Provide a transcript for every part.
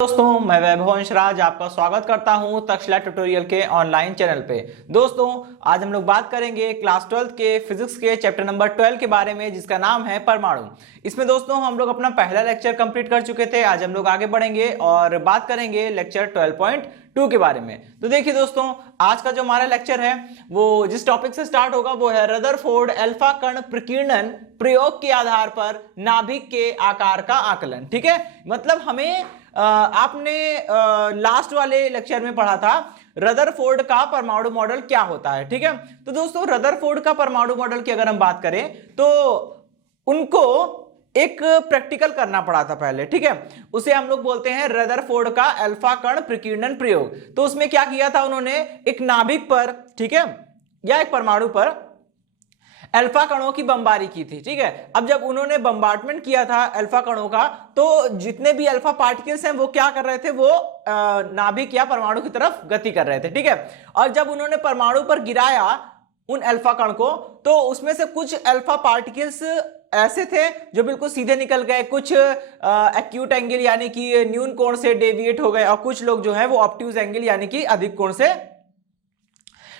दोस्तों मैं वैभव अंशराज आपका स्वागत करता हूं तक्षशिला ट्यूटोरियल के ऑनलाइन चैनल पे। दोस्तों आज हम लोग बात करेंगे क्लास 12 के फिजिक्स के चैप्टर नंबर 12 के बारे में, जिसका नाम है परमाणु। इसमें दोस्तों हम लोग अपना पहला लेक्चर कंप्लीट कर चुके थे। आज हम लोग आगे बढ़ेंगे और बात करेंगे लेक्चर 12.2 के बारे में। तो देखिए दोस्तों, आज का जो हमारा लेक्चर है वो जिस टॉपिक से स्टार्ट होगा वो है रदरफोर्ड अल्फा कण प्रकीर्णन प्रयोग के आधार पर नाभिक के आकार का आकलन। ठीक है, मतलब हमें आपने लास्ट वाले लेक्चर में पढ़ा था रदरफोर्ड का परमाणु मॉडल क्या होता है। ठीक है, तो दोस्तों रदरफोर्ड का परमाणु मॉडल की अगर हम बात करें तो उनको एक प्रैक्टिकल करना पड़ा था पहले। ठीक है, उसे हम लोग बोलते हैं रदरफोर्ड का अल्फा कण प्रकीर्णन प्रयोग। तो उसमें क्या किया था उन्होंने, एक नाभिक पर, ठीक है, या एक परमाणु पर अल्फा कणों की बमबारी की थी। ठीक है, अब जब उन्होंने बम्बार्टमेंट किया था अल्फा कणों का, तो जितने भी अल्फा पार्टिकल्स हैं वो क्या कर रहे थे, वो नाभिक या परमाणु की तरफ गति कर रहे थे। ठीक है, और जब उन्होंने परमाणु पर गिराया उन अल्फा कण को, तो उसमें से कुछ अल्फा पार्टिकल्स ऐसे थे जो बिल्कुल सीधे निकल गए, कुछ एक्यूट एंगल यानी कि न्यून कोण से डेविएट हो गए, और कुछ लोग जो है वो ऑब्ट्यूज एंगल यानी कि अधिक कोण से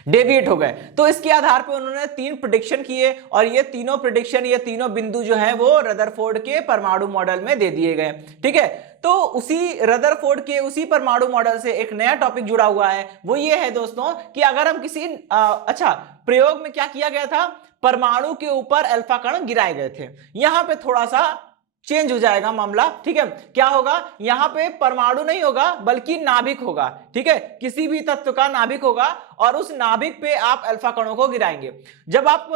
डेविएट हो गए। तो इसके आधार पर उन्होंने 3 प्रेडिक्शन किए, और ये तीनों प्रेडिक्शन, ये तीनों बिंदु जो है वो रदरफोर्ड के परमाणु मॉडल में दे दिए गए। ठीक है, तो उसी रदरफोर्ड के उसी परमाणु मॉडल से एक नया टॉपिक जुड़ा हुआ है। वो ये है दोस्तों कि अगर हम किसी प्रयोग में क्या किया गया था, परमाणु के ऊपर अल्फा कण गिराए गए थे। यहां पे थोड़ा सा चेंज हो जाएगा मामला। ठीक है, क्या होगा, यहां पे परमाणु नहीं होगा बल्कि नाभिक होगा। ठीक है, किसी भी तत्व का नाभिक होगा और उस नाभिक पे आप अल्फा कणों को गिराएंगे। जब आप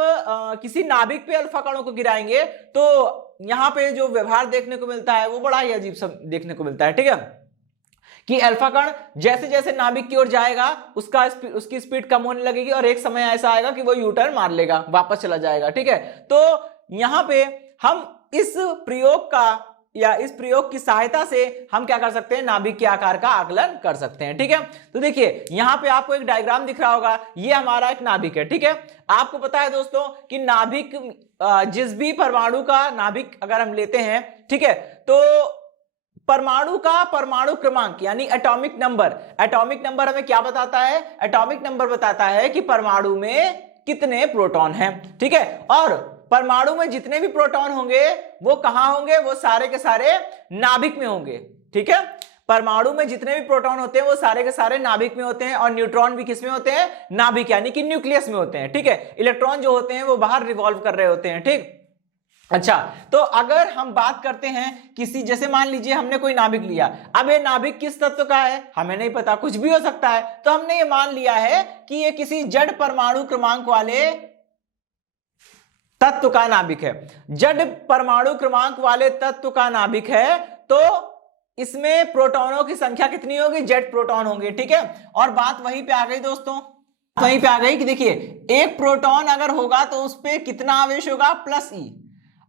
किसी नाभिक पे अल्फा कणों को गिराएंगे तो यहां पे जो व्यवहार देखने को मिलता है वो बड़ा ही अजीब सा देखने को मिलता है। ठीक है, कि अल्फा कण जैसे जैसे नाभिक की ओर जाएगा उसकी स्पीड कम होने लगेगी, और एक समय ऐसा आएगा कि वो यू टर्न मार लेगा, वापस चला जाएगा। ठीक है, तो यहां पे हम इस प्रयोग का या इस प्रयोग की सहायता से हम क्या कर सकते हैं, नाभिक के आकार का आकलन कर सकते हैं। ठीक है, तो देखिए यहां पे आपको एक डायग्राम दिख रहा होगा, ये हमारा एक नाभिक है। ठीक है, आपको पता है दोस्तों कि नाभिक, जिस भी परमाणु का नाभिक अगर हम लेते हैं, ठीक है, तो परमाणु का परमाणु क्रमांक यानी एटॉमिक नंबर हमें क्या बताता है, एटॉमिक नंबर बताता है कि परमाणु में कितने प्रोटॉन हैं। ठीक है, और परमाणु में जितने भी प्रोटॉन होंगे वो कहां होंगे, वो सारे के सारे नाभिक में होंगे। ठीक है, परमाणु में जितने भी प्रोटॉन होते हैं वो सारे के सारे नाभिक में होते हैं, और न्यूट्रॉन भी किस में होते हैं, नाभिक यानी कि न्यूक्लियस में होते हैं। ठीक है, इलेक्ट्रॉन जो होते हैं वो बाहर रिवॉल्व कर रहे होते हैं। ठीक, अच्छा, तो अगर हम बात करते हैं किसी, जैसे मान लीजिए हमने कोई नाभिक लिया, अब ये नाभिक किस तत्व का है हमें नहीं पता, कुछ भी हो सकता है, तो हमने ये मान लिया है कि ये किसी जड़ परमाणु क्रमांक वाले तत्व का नाभिक है। जड़ परमाणु क्रमांक वाले तत्व का नाभिक है, तो इसमें प्रोटॉनों की संख्या कितनी होगी, जेड प्रोटॉन होंगे। ठीक है, और बात वहीं पे आ गई दोस्तों, वहीं पे आ गई कि देखिए एक प्रोटॉन अगर होगा तो उस पर कितना आवेश होगा, प्लस ई।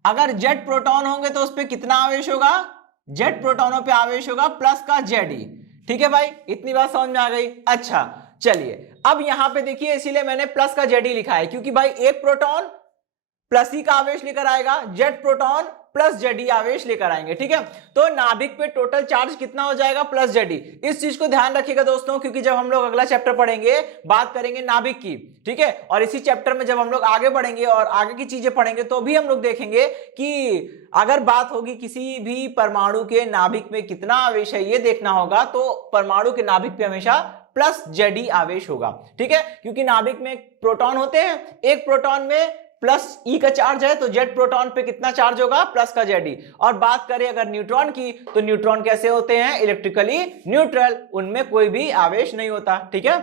अगर जेड प्रोटॉन होंगे तो उस पर कितना आवेश होगा, जेड प्रोटॉनों पे आवेश होगा प्लस का जेड ई। ठीक है भाई, इतनी बात समझ में आ गई। अच्छा चलिए, अब यहां पे देखिए, इसीलिए मैंने प्लस का जेड ई लिखा है, क्योंकि भाई एक प्रोटॉन प्लस ई का आवेश लेकर आएगा, जेड प्रोटॉन प्लस जेड ई आवेश लेकर आएंगे। ठीक है, तो नाभिक पे टोटल चार्ज कितना हो जाएगा, प्लस जेड ई। इस चीज को ध्यान रखिएगा दोस्तों, क्योंकि जब हम लोग अगला चैप्टर पढ़ेंगे बात करेंगे नाभिक की। ठीक है, और इसी चैप्टर में जब हम लोग आगे बढ़ेंगे और आगे की चीजें पढ़ेंगे तो भी हम लोग देखेंगे कि अगर बात होगी किसी भी परमाणु के नाभिक में कितना आवेश है ये देखना होगा, तो परमाणु के नाभिक पे हमेशा प्लस जेड ई आवेश होगा। ठीक है, क्योंकि नाभिक में प्रोटॉन होते हैं, एक प्रोटॉन में प्लस ई का चार्ज है, तो जेड प्रोटॉन पे कितना चार्ज होगा, प्लस का जेड ई। और बात करें अगर न्यूट्रॉन की, तो न्यूट्रॉन कैसे होते हैं, इलेक्ट्रिकली न्यूट्रल, उनमें कोई भी आवेश नहीं होता। ठीक है,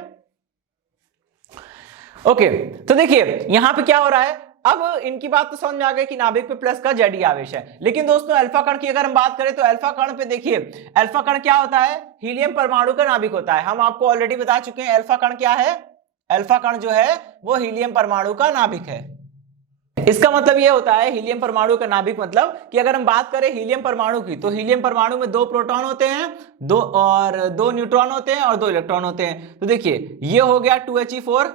ओके, तो देखिए यहां पे क्या हो रहा है, अब इनकी बात तो समझ में आ गई कि नाभिक पे प्लस का जेड ई आवेश है। लेकिन दोस्तों अल्फा कण की अगर हम बात करें तो अल्फा कण पे देखिए, अल्फा कण क्या होता है, हीलियम परमाणु का नाभिक होता है। हम आपको ऑलरेडी बता चुके हैं अल्फा कण क्या है, अल्फा कण जो है वो हीलियम परमाणु का नाभिक है। इसका मतलब यह होता है हीलियम परमाणु का नाभिक, मतलब कि अगर हम बात करें हीलियम परमाणु की, तो हीलियम परमाणु में 2 प्रोटॉन होते हैं, 2 न्यूट्रॉन होते हैं और 2 इलेक्ट्रॉन होते हैं। तो देखिए ये हो गया 2He4।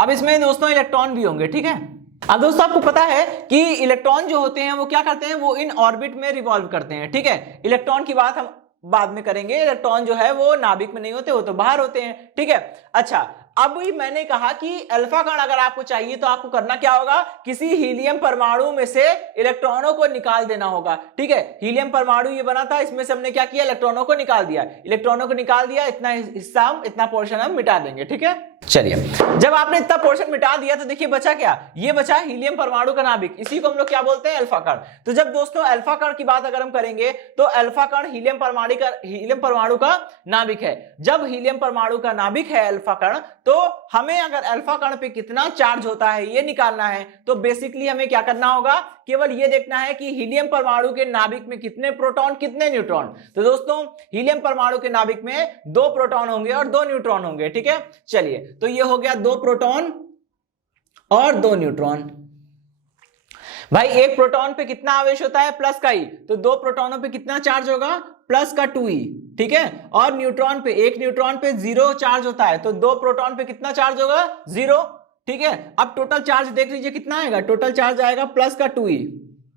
अब इसमें दोस्तों इलेक्ट्रॉन भी होंगे। ठीक है, अब दोस्तों आपको पता है कि इलेक्ट्रॉन जो होते हैं वो क्या करते हैं, वो इन ऑर्बिट में रिवॉल्व करते हैं। ठीक है, इलेक्ट्रॉन की बात हम बाद में करेंगे। इलेक्ट्रॉन जो है वो नाभिक में नहीं होते, वो तो बाहर होते हैं, ठीक है। अच्छा, अब मैंने कहा कि अल्फा कण अगर आपको चाहिए तो आपको करना क्या होगा, किसी हीलियम परमाणु में से इलेक्ट्रॉनों को निकाल देना होगा, ठीक है। हीलियम परमाणु ये बना था, इसमें से हमने क्या किया, इलेक्ट्रॉनों को निकाल दिया, इतना हिस्सा हम, इतना पोर्शन हम मिटा देंगे, ठीक है। चलिए, जब आपने इतना पोर्शन मिटा दिया तो देखिए बचा क्या, ये बचा हीलियम परमाणु का नाभिक, इसी को हम लोग क्या बोलते हैं, अल्फा कण। तो जब दोस्तों अल्फा कण की बात अगर हम करेंगे तो अल्फा कण हीलियम परमाणु का नाभिक है। जब हीलियम परमाणु का नाभिक है अल्फा कण, तो हमें अगर अल्फा कण पे कितना चार्ज होता है ये निकालना है, तो बेसिकली हमें क्या करना होगा, केवल ये देखना है कि हीलियम परमाणु के नाभिक में कितने प्रोटॉन कितने न्यूट्रॉन। तो दोस्तों हीलियम परमाणु के नाभिक में 2 प्रोटॉन होंगे और 2 न्यूट्रॉन होंगे, ठीक है। चलिए, तो ये हो गया 2 प्रोटॉन और 2 न्यूट्रॉन। भाई एक प्रोटॉन पे कितना आवेश होता है, प्लस का ही, तो 2 प्रोटॉनों पे कितना चार्ज होगा, प्लस का 2e, ठीक है। और न्यूट्रॉन पे, एक न्यूट्रॉन पे 0 चार्ज होता है, तो 2 प्रोटॉन पे कितना चार्ज होगा, 0, ठीक है। अब टोटल चार्ज देख लीजिए कितना आएगा, टोटल चार्ज आएगा प्लस का 2e।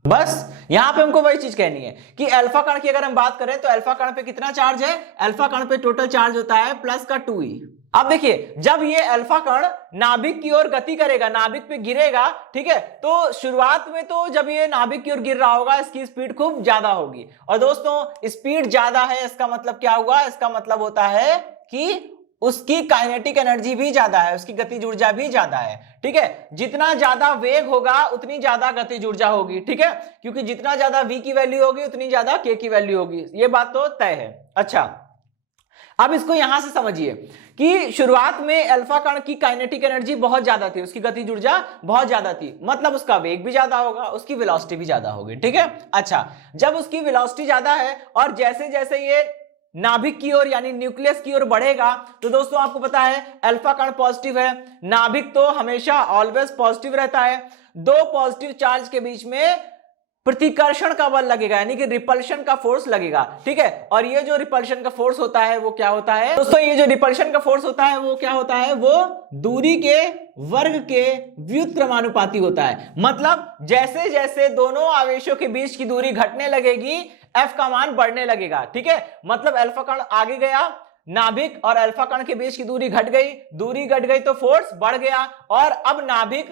बस यहां पे हमको वही चीज कहनी है कि अल्फा कण की अगर हम बात करें तो अल्फा कण पे कितना चार्ज है, अल्फा कण पे टोटल चार्ज होता है प्लस का 2e। अब देखिए, जब ये अल्फा कण नाभिक की ओर गति करेगा, नाभिक पे गिरेगा, ठीक है, तो शुरुआत में तो जब ये नाभिक की ओर गिर रहा होगा इसकी स्पीड खूब ज्यादा होगी। और दोस्तों स्पीड ज्यादा है, इसका मतलब क्या हुआ, इसका मतलब होता है कि उसकी काइनेटिक एनर्जी भी ज्यादा है, उसकी गतिज ऊर्जा भी ज्यादा है, ठीक है। जितना ज्यादा वेग होगा उतनी ज्यादा गतिज ऊर्जा होगी, ठीक है, क्योंकि जितना ज्यादा v की वैल्यू होगी उतनी ज्यादा k की वैल्यू होगी, ये बात तो तय है। अच्छा, अब इसको यहां से समझिए कि शुरुआत में अल्फा कण की काइनेटिक एनर्जी बहुत ज्यादा थी, उसकी गतिज ऊर्जा बहुत ज्यादा थी, मतलब उसका वेग भी ज्यादा होगा, उसकी वेलोसिटी भी ज्यादा होगी, ठीक है। अच्छा, जब उसकी वेलोसिटी ज्यादा है और जैसे जैसे ये नाभिक की ओर यानी न्यूक्लियस की ओर बढ़ेगा, तो दोस्तों आपको पता है अल्फा कण पॉजिटिव है, नाभिक तो हमेशा ऑलवेज पॉजिटिव रहता है, 2 पॉजिटिव चार्ज के बीच में प्रतिकर्षण का बल लगेगा, यानी कि रिपल्शन का फोर्स लगेगा, ठीक है। और ये जो रिपल्शन का फोर्स होता है वो क्या होता है दोस्तों, ये जो रिपल्शन का फोर्स होता है वो क्या होता है, वो दूरी के वर्ग के व्युत्क्रमानुपाती होता है। मतलब जैसे जैसे दोनों आवेशों के बीच की दूरी घटने लगेगी F का मान बढ़ने लगेगा, ठीक है। मतलब अल्फा कण आगे गया, नाभिक और अल्फा कण के बीच की दूरी घट गई तो फोर्स बढ़ गया, और अब नाभिक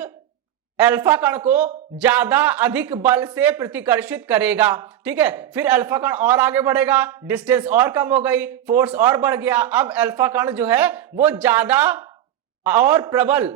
अल्फा कण को ज्यादा अधिक बल से प्रतिकर्षित करेगा, ठीक है। फिर अल्फा कण और आगे बढ़ेगा, डिस्टेंस और कम हो गई, फोर्स और बढ़ गया, अब अल्फा कण जो है वो ज्यादा और प्रबल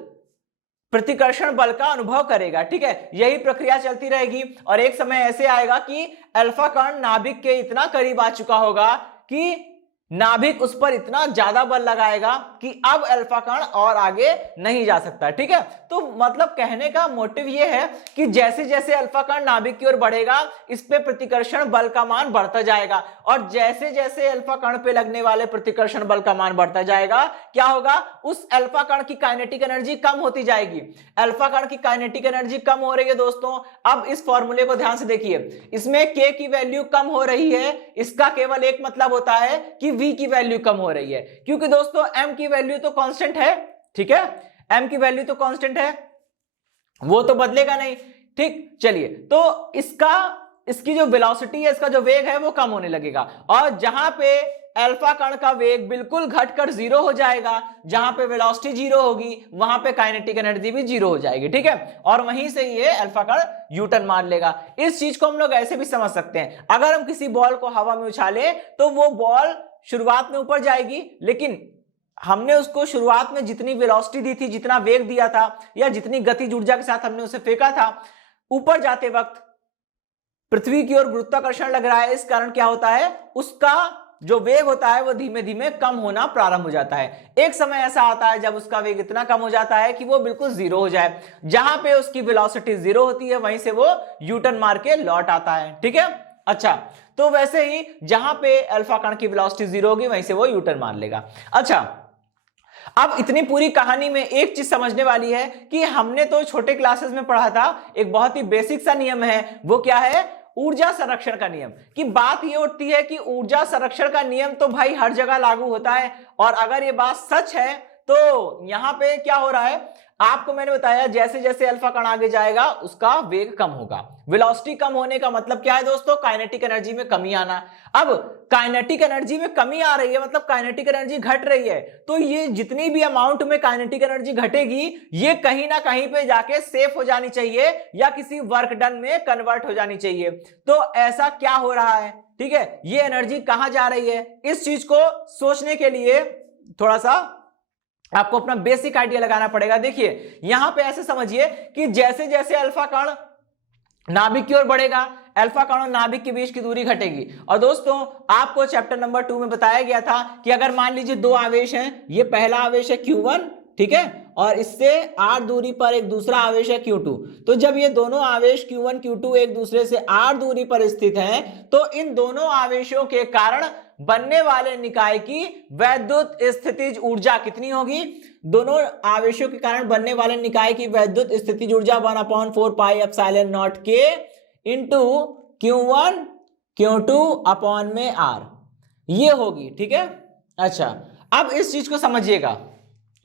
प्रतिकर्षण बल का अनुभव करेगा, ठीक है। यही प्रक्रिया चलती रहेगी और एक समय ऐसे आएगा कि अल्फा कण नाभिक के इतना करीब आ चुका होगा कि नाभिक उस पर इतना ज्यादा बल लगाएगा कि अब अल्फा कण और आगे नहीं जा सकता, ठीक है। तो मतलब कहने का मोटिव यह है कि जैसे जैसे अल्फा कण नाभिक की ओर बढ़ेगा इस पे प्रतिकर्षण बल का मान बढ़ता जाएगा, और जैसे जैसे अल्फा कण पे लगने वाले प्रतिकर्षण बल का मान बढ़ता जाएगा, क्या होगा, उस अल्फा कण की काइनेटिक एनर्जी कम होती जाएगी। अल्फा कण की काइनेटिक एनर्जी कम हो रही है दोस्तों, अब इस फॉर्मूले को ध्यान से देखिए, इसमें k की वैल्यू कम हो रही है, इसका केवल एक मतलब होता है कि v की वैल्यू कम हो रही है, क्योंकि दोस्तों m की वैल्यू तो कांस्टेंट है, ठीक है, m की वैल्यू तो कांस्टेंट है, वो तो बदलेगा नहीं, ठीक। चलिए, तो इसकी जो वेलोसिटी है, इसका जो वेग है वो कम होने लगेगा, और जहां पे अल्फा कण का वेग बिल्कुल घटकर 0 हो जाएगा, जहां पे वेलोसिटी 0 होगी वहां पे काइनेटिक एनर्जी भी 0 हो जाएगी, ठीक है। और वहीं से ये अल्फा कण यू टर्न मार लेगा। इस चीज को हम लोग ऐसे भी समझ सकते हैं, अगर हम किसी बॉल को हवा में उछाले तो वो बॉल शुरुआत में ऊपर जाएगी, लेकिन हमने उसको शुरुआत में जितनी वेलोसिटी दी थी, जितना वेग दिया था, या जितनी गतिज ऊर्जा के साथ हमने उसे फेंका था, ऊपर जाते वक्त पृथ्वी की ओर गुरुत्वाकर्षण लग रहा है, इस कारण क्या होता है, उसका जो वेग होता है वो धीमे धीमे कम होना प्रारंभ हो जाता है। एक समय ऐसा आता है जब उसका वेग इतना कम हो जाता है कि वो बिल्कुल 0 हो जाए, जहां पे उसकी वेलोसिटी 0 होती है वहीं से वो यू टर्न मार के लौट आता है, ठीक है। अच्छा, तो वैसे ही जहां पे अल्फा कण की वेलोसिटी 0 होगी वहीं से वो यू टर्न मार लेगा। अच्छा, अब इतनी पूरी कहानी में एक चीज समझने वाली है कि हमने तो छोटे क्लासेस में पढ़ा था, एक बहुत ही बेसिक सा नियम है, वो क्या है, ऊर्जा संरक्षण का नियम। की बात ये उठती है कि ऊर्जा संरक्षण का नियम तो भाई हर जगह लागू होता है, और अगर ये बात सच है तो यहां पे क्या हो रहा है, आपको मैंने बताया जैसे जैसे अल्फा कण आगे जाएगा उसका वेग कम होगा। वेलोसिटी कम होने का मतलब क्या है दोस्तों? काइनेटिक एनर्जी में कमी आना। अब काइनेटिक एनर्जी में कमी आ रही है मतलब काइनेटिक एनर्जी घट रही है, तो ये जितनी भी अमाउंट में काइनेटिक एनर्जी घटेगी ये कहीं ना कहीं पे जाके सेफ हो जानी चाहिए या किसी वर्क डन में कन्वर्ट हो जानी चाहिए। तो ऐसा क्या हो रहा है, ठीक है, ये एनर्जी कहां जा रही है, इस चीज को सोचने के लिए थोड़ा सा आपको अपना बेसिक आइडिया लगाना पड़ेगा। देखिए यहां पे ऐसे समझिए कि जैसे जैसे अल्फा कण नाभिक की ओर बढ़ेगा, अल्फा कण और नाभिक के बीच की दूरी घटेगी। और दोस्तों आपको चैप्टर नंबर 2 में बताया गया था कि अगर मान लीजिए दो आवेश हैं, ये पहला आवेश है Q1, ठीक है, और इससे r दूरी पर एक दूसरा आवेश है Q2। तो जब ये दोनों आवेश Q1 Q2 एक दूसरे से r दूरी पर स्थित हैं, तो इन दोनों आवेशों के कारण बनने वाले निकाय की वैद्युत स्थितिज ऊर्जा कितनी होगी? दोनों आवेशों के कारण बनने वाले निकाय की वैद्युत स्थितिज ऊर्जा 1/4 पाई एप्सिलॉन नॉट के इंटू Q1 Q2 अपॉन में r, ये होगी, ठीक है। अच्छा अब इस चीज को समझिएगा,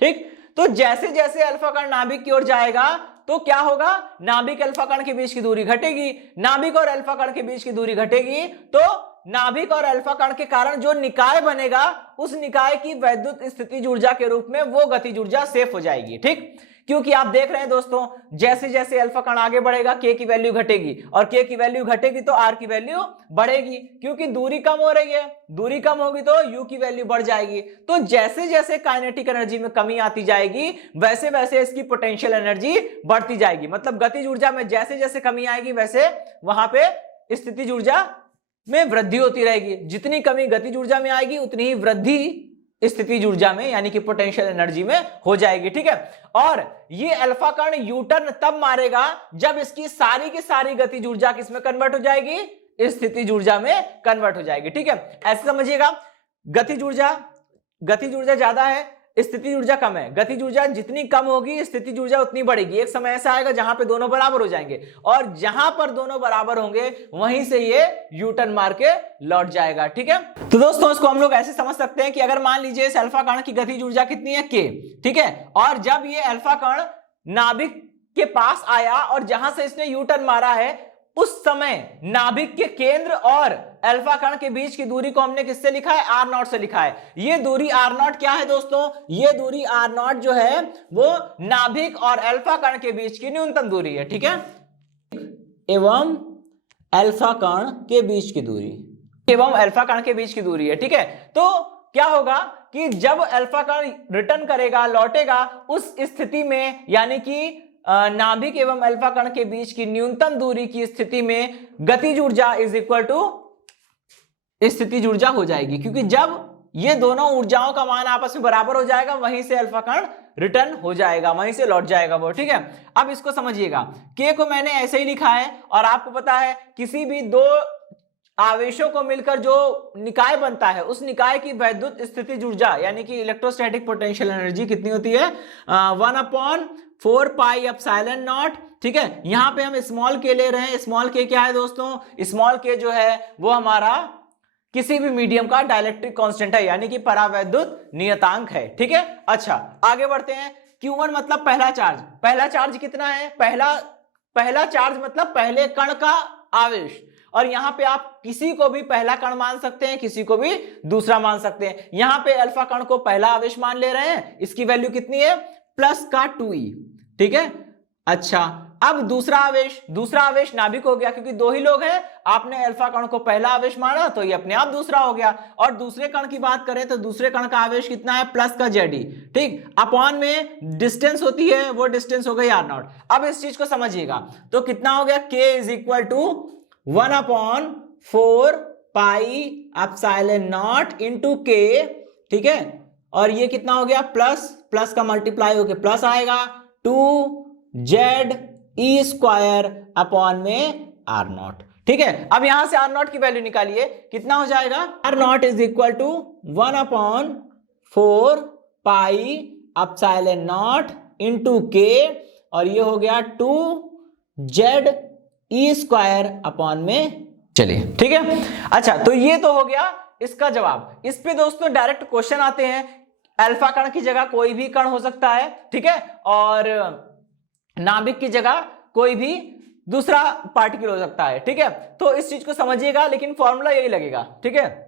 ठीक। तो जैसे जैसे अल्फा कण नाभिक की ओर जाएगा तो क्या होगा? नाभिक अल्फा कण के बीच की दूरी घटेगी, नाभिक और अल्फा कण के बीच की दूरी घटेगी, तो नाभिक और अल्फा कण के कारण जो निकाय बनेगा उस निकाय की वैद्युत स्थितिज ऊर्जा के रूप में वो गतिज ऊर्जा सेफ हो जाएगी, ठीक। क्योंकि आप देख रहे हैं दोस्तों जैसे जैसे अल्फा कण आगे बढ़ेगा k की वैल्यू घटेगी, और k की वैल्यू घटेगी तो r की वैल्यू बढ़ेगी, क्योंकि दूरी कम हो रही है, दूरी कम होगी तो u की वैल्यू बढ़ जाएगी। तो जैसे जैसे काइनेटिक एनर्जी में कमी आती जाएगी वैसे वैसे इसकी पोटेंशियल एनर्जी बढ़ती जाएगी। मतलब गतिज ऊर्जा में जैसे जैसे कमी आएगी वैसे वहां पे स्थितिज ऊर्जा में वृद्धि होती रहेगी। जितनी कमी गतिज ऊर्जा में आएगी उतनी ही वृद्धि स्थितिज ऊर्जा में यानी कि पोटेंशियल एनर्जी में हो जाएगी, ठीक है। और ये अल्फा कण यू टर्न तब मारेगा जब इसकी सारी की सारी गतिज ऊर्जा किसमें कन्वर्ट हो जाएगी? स्थितिज ऊर्जा में कन्वर्ट हो जाएगी, ठीक है। ऐसे समझिएगा, गतिज ऊर्जा ज्यादा है, स्थितिज ऊर्जा कम है। गतिज ऊर्जा जितनी कम होगी स्थितिज ऊर्जा उतनी बढ़ेगी। एक समय ऐसा आएगा जहां पे दोनों बराबर हो जाएंगे, और जहां पर दोनों बराबर होंगे वहीं से ये यू टर्न मार के लौट जाएगा, ठीक है। तो दोस्तों इसको हम लोग ऐसे समझ सकते हैं कि अगर मान लीजिए इस अल्फा कण की गतिज ऊर्जा कितनी है k, ठीक है, और जब ये अल्फा कण नाभिक के पास आया और जहां से इसने यू टर्न मारा है उस समय नाभिक के केंद्र और अल्फा कण के बीच की दूरी को हमने किससे लिखा है? r0 से लिखा है। ये दूरी r0 क्या है दोस्तों? ये दूरी r0 जो है वो नाभिक और अल्फा कण के बीच की न्यूनतम दूरी है, ठीक है, एवं अल्फा कण के बीच की दूरी, एवं अल्फा कण के बीच की दूरी है, ठीक है। तो क्या होगा कि जब अल्फा कण रिटर्न करेगा, लौटेगा, उस स्थिति में यानी कि नाभिक एवं अल्फा कण के बीच की न्यूनतम दूरी की स्थिति में गतिज ऊर्जा इज इक्वल टू स्थितिज ऊर्जा हो जाएगी, क्योंकि जब ये दोनों ऊर्जाओं का मान आपस में बराबर हो जाएगा वहीं से अल्फा कण रिटर्न हो जाएगा, वहीं से लौट जाएगा वो, ठीक है। अब इसको समझिएगा, k को मैंने ऐसे ही लिखा है और आपको पता है किसी भी दो आवेशों को मिलकर जो निकाय बनता है उस निकाय की वैद्युत स्थितिज ऊर्जा यानी कि इलेक्ट्रोस्टैटिक पोटेंशियल एनर्जी कितनी होती है? 1/4 पाई एप्सिलॉन नॉट, ठीक है। यहां पे हम स्मॉल के ले रहे हैं। स्मॉल के क्या है दोस्तों? स्मॉल के जो है वो हमारा किसी भी मीडियम का डाइलेक्ट्रिक कांस्टेंट है यानी कि परावैद्युत नियतांक है, ठीक है। अच्छा आगे बढ़ते हैं। Q1 मतलब पहला चार्ज। पहला चार्ज कितना है? पहला चार्ज मतलब पहले कण का आवेश, और यहां पे आप किसी को भी पहला कण मान सकते हैं, किसी को भी दूसरा मान सकते हैं। यहां पे अल्फा कण को पहला आवेश मान ले रहे हैं, इसकी वैल्यू कितनी है? प्लस का 2e, ठीक है। अच्छा अब दूसरा आवेश नाभिक हो गया, क्योंकि दो ही लोग हैं, आपने अल्फा कण को पहला आवेश माना तो ये अपने आप दूसरा हो गया। और दूसरे कण की बात करें तो दूसरे कण का आवेश कितना है? प्लस का Ze, ठीक। अपॉन में डिस्टेंस होती है, वो डिस्टेंस हो गई r0। अब इस चीज को समझिएगा, तो कितना हो गया? k is equal to 1/4 pi epsilon not into k, ठीक है। और ये कितना हो गया? प्लस का मल्टीप्लाई होके प्लस आएगा 2z ई स्क्वायर अपॉन में r0, ठीक है। अब यहां से r0 की वैल्यू निकालिए, कितना हो जाएगा? r0 is equal to 1/4 pi epsilon not into k, और ये हो गया 2z ई स्क्वायर अपॉन में, चलिए ठीक है। अच्छा तो ये तो हो गया इसका जवाब। इस पे दोस्तों डायरेक्ट क्वेश्चन आते हैं, अल्फा कण की जगह कोई भी कण हो सकता है, ठीक है, और नाभिक की जगह कोई भी दूसरा पार्टिकल हो सकता है, ठीक है। तो इस चीज को समझिएगा, लेकिन फॉर्मूला यही लगेगा, ठीक है।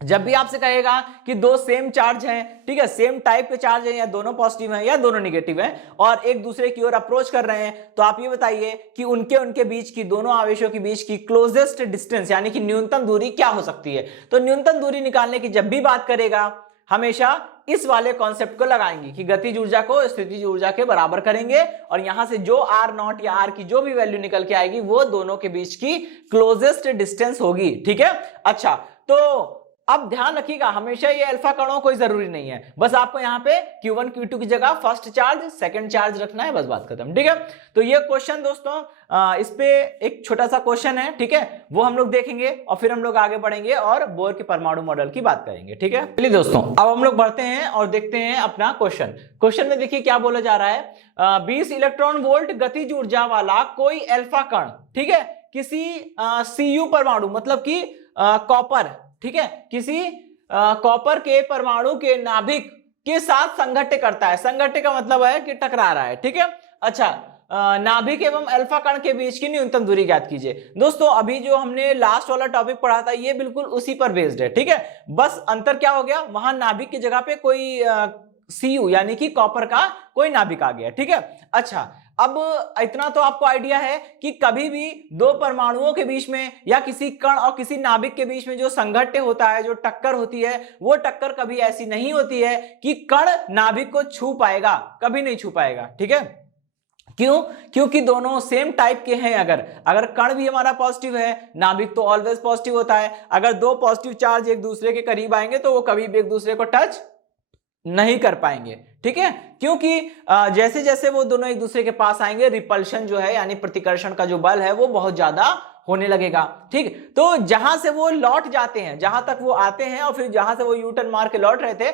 जब भी आपसे कहेगा कि दो सेम चार्ज हैं, ठीक है, सेम टाइप के चार्ज हैं, या दोनों पॉजिटिव हैं या दोनों निगेटिव हैं, और एक दूसरे की ओर अप्रोच कर रहे हैं, तो आप ये बताइए कि उनके बीच की, दोनों आवेशों के बीच की क्लोजेस्ट डिस्टेंस यानी कि न्यूनतम दूरी क्या हो सकती है। तो न्यूनतम दूरी निकालने की जब भी बात करेगा, हमेशा इस वाले कॉन्सेप्ट को लगाएंगे कि गतिज ऊर्जा को स्थितिज ऊर्जा के बराबर करेंगे, और यहां से जो आर नॉट या आर की जो भी वैल्यू निकल के आएगी वो दोनों के बीच की क्लोजेस्ट डिस्टेंस होगी, ठीक है। अच्छा, तो अब ध्यान रखिएगा, हमेशा ये अल्फा कणों कोई जरूरी नहीं है, बस आपको यहाँ पे Q1 Q2 की जगह फर्स्ट चार्ज सेकंड चार्ज रखना है, बस बात खत्म, ठीक है। तो ये क्वेश्चन दोस्तों, इस पे एक छोटा सा क्वेश्चन है, ठीक है, वो हम लोग देखेंगे और फिर हम लोग आगे बढ़ेंगे और बोर के परमाणु मॉडल की बात करेंगे, ठीक है। चलिए दोस्तों, अब हम लोग बढ़ते हैं और देखते हैं अपना क्वेश्चन में देखिए क्या बोला जा रहा है। 20 इलेक्ट्रॉन वोल्ट गतिज ऊर्जा वाला कोई अल्फा कण, ठीक है, किसी Cu परमाणु मतलब कि कॉपर, ठीक है, किसी कॉपर के परमाणु के नाभिक के साथ संघट्य करता है। संघट्य का मतलब है कि टकरा रहा है, ठीक है। अच्छा, नाभिक एवं अल्फा कण के बीच की न्यूनतम दूरी ज्ञात कीजिए। दोस्तों, अभी जो हमने लास्ट वाला टॉपिक पढ़ा था ये बिल्कुल उसी पर बेस्ड है, ठीक है, बस अंतर क्या हो गया, वहां नाभिक की जगह पे कोई Cu यानी कि कॉपर का कोई नाभिक आ गया, ठीक है। अच्छा, अब इतना तो आपको आइडिया है कि कभी भी दो परमाणुओं के बीच में या किसी कण और किसी नाभिक के बीच में जो संघट्य होता है, जो टक्कर होती है, वो टक्कर कभी ऐसी नहीं होती है कि कण नाभिक को छू पाएगा, कभी नहीं छू पाएगा, ठीक है। क्यों? क्योंकि दोनों सेम टाइप के हैं। अगर कण भी हमारा पॉजिटिव है, नाभिक तो ऑलवेज पॉजिटिव होता है। अगर दो पॉजिटिव चार्ज एक दूसरे के करीब आएंगे तो वो कभी भी एक दूसरे को टच नहीं कर पाएंगे, ठीक है, क्योंकि जैसे जैसे वो दोनों एक दूसरे के पास आएंगे, रिपल्शन जो है यानी प्रतिकर्षण का जो बल है वो बहुत ज्यादा होने लगेगा, ठीक। तो जहां से वो लौट जाते हैं, जहां तक वो आते हैं और फिर जहां से वो यू टर्न मार के लौट रहे थे,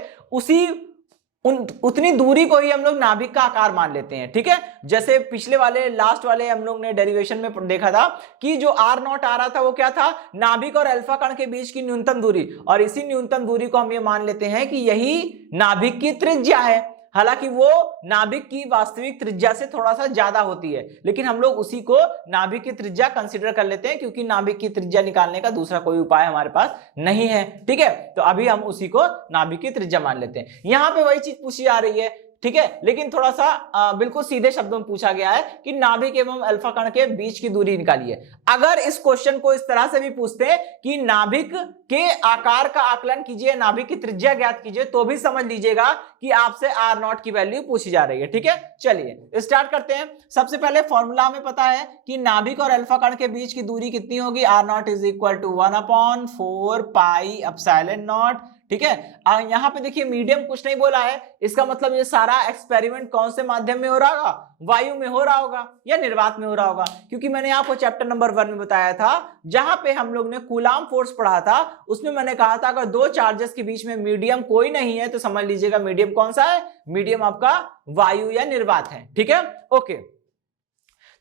उतनी दूरी को ही हम लोग नाभिक का आकार मान लेते हैं, ठीक है। जैसे पिछले वाले लास्ट वाले हम लोग ने डेरिवेशन में देखा था कि जो आर नॉट आ रहा था वो क्या था, नाभिक और अल्फा कण के बीच की न्यूनतम दूरी, और इसी न्यूनतम दूरी को हम ये मान लेते हैं कि यही नाभिक की त्रिज्या है। हालांकि वो नाभिक की वास्तविक त्रिज्या से थोड़ा सा ज्यादा होती है, लेकिन हम लोग उसी को नाभिक की त्रिज्या कंसीडर कर लेते हैं, क्योंकि नाभिक की त्रिज्या निकालने का दूसरा कोई उपाय हमारे पास नहीं है, ठीक है। तो अभी हम उसी को नाभिक की त्रिज्या मान लेते हैं। यहां पे वही चीज पूछी जा रही है, ठीक है, लेकिन थोड़ा सा बिल्कुल सीधे शब्दों में पूछा गया है कि नाभिक एवं अल्फा कण के बीच की दूरी निकालिए। अगर इस क्वेश्चन को इस तरह से भी पूछते हैं कि नाभिक के आकार का आकलन कीजिए, नाभिक की त्रिज्या ज्ञात कीजिए, तो भी समझ लीजिएगा कि आपसे आर नॉट की वैल्यू पूछी जा रही है, ठीक है। चलिए स्टार्ट करते हैं। सबसे पहले फॉर्मूला में पता है कि नाभिक और अल्फा कण के बीच की दूरी कितनी होगी, r not is equal to 1/4 pi epsilon not, ठीक है। यहां पे देखिए मीडियम कुछ नहीं बोला है, इसका मतलब ये सारा एक्सपेरिमेंट कौन से माध्यम में हो रहा होगा, वायु में हो रहा होगा या निर्वात में हो रहा होगा, क्योंकि मैंने आपको चैप्टर नंबर 1 में बताया था, जहां पे हम लोग ने कूलाम फोर्स पढ़ा था, उसमें मैंने कहा था अगर दो चार्जेस के बीच में मीडियम कोई नहीं है तो समझ लीजिएगा मीडियम कौन सा है, मीडियम आपका वायु या निर्वात है, ठीक है, ओके।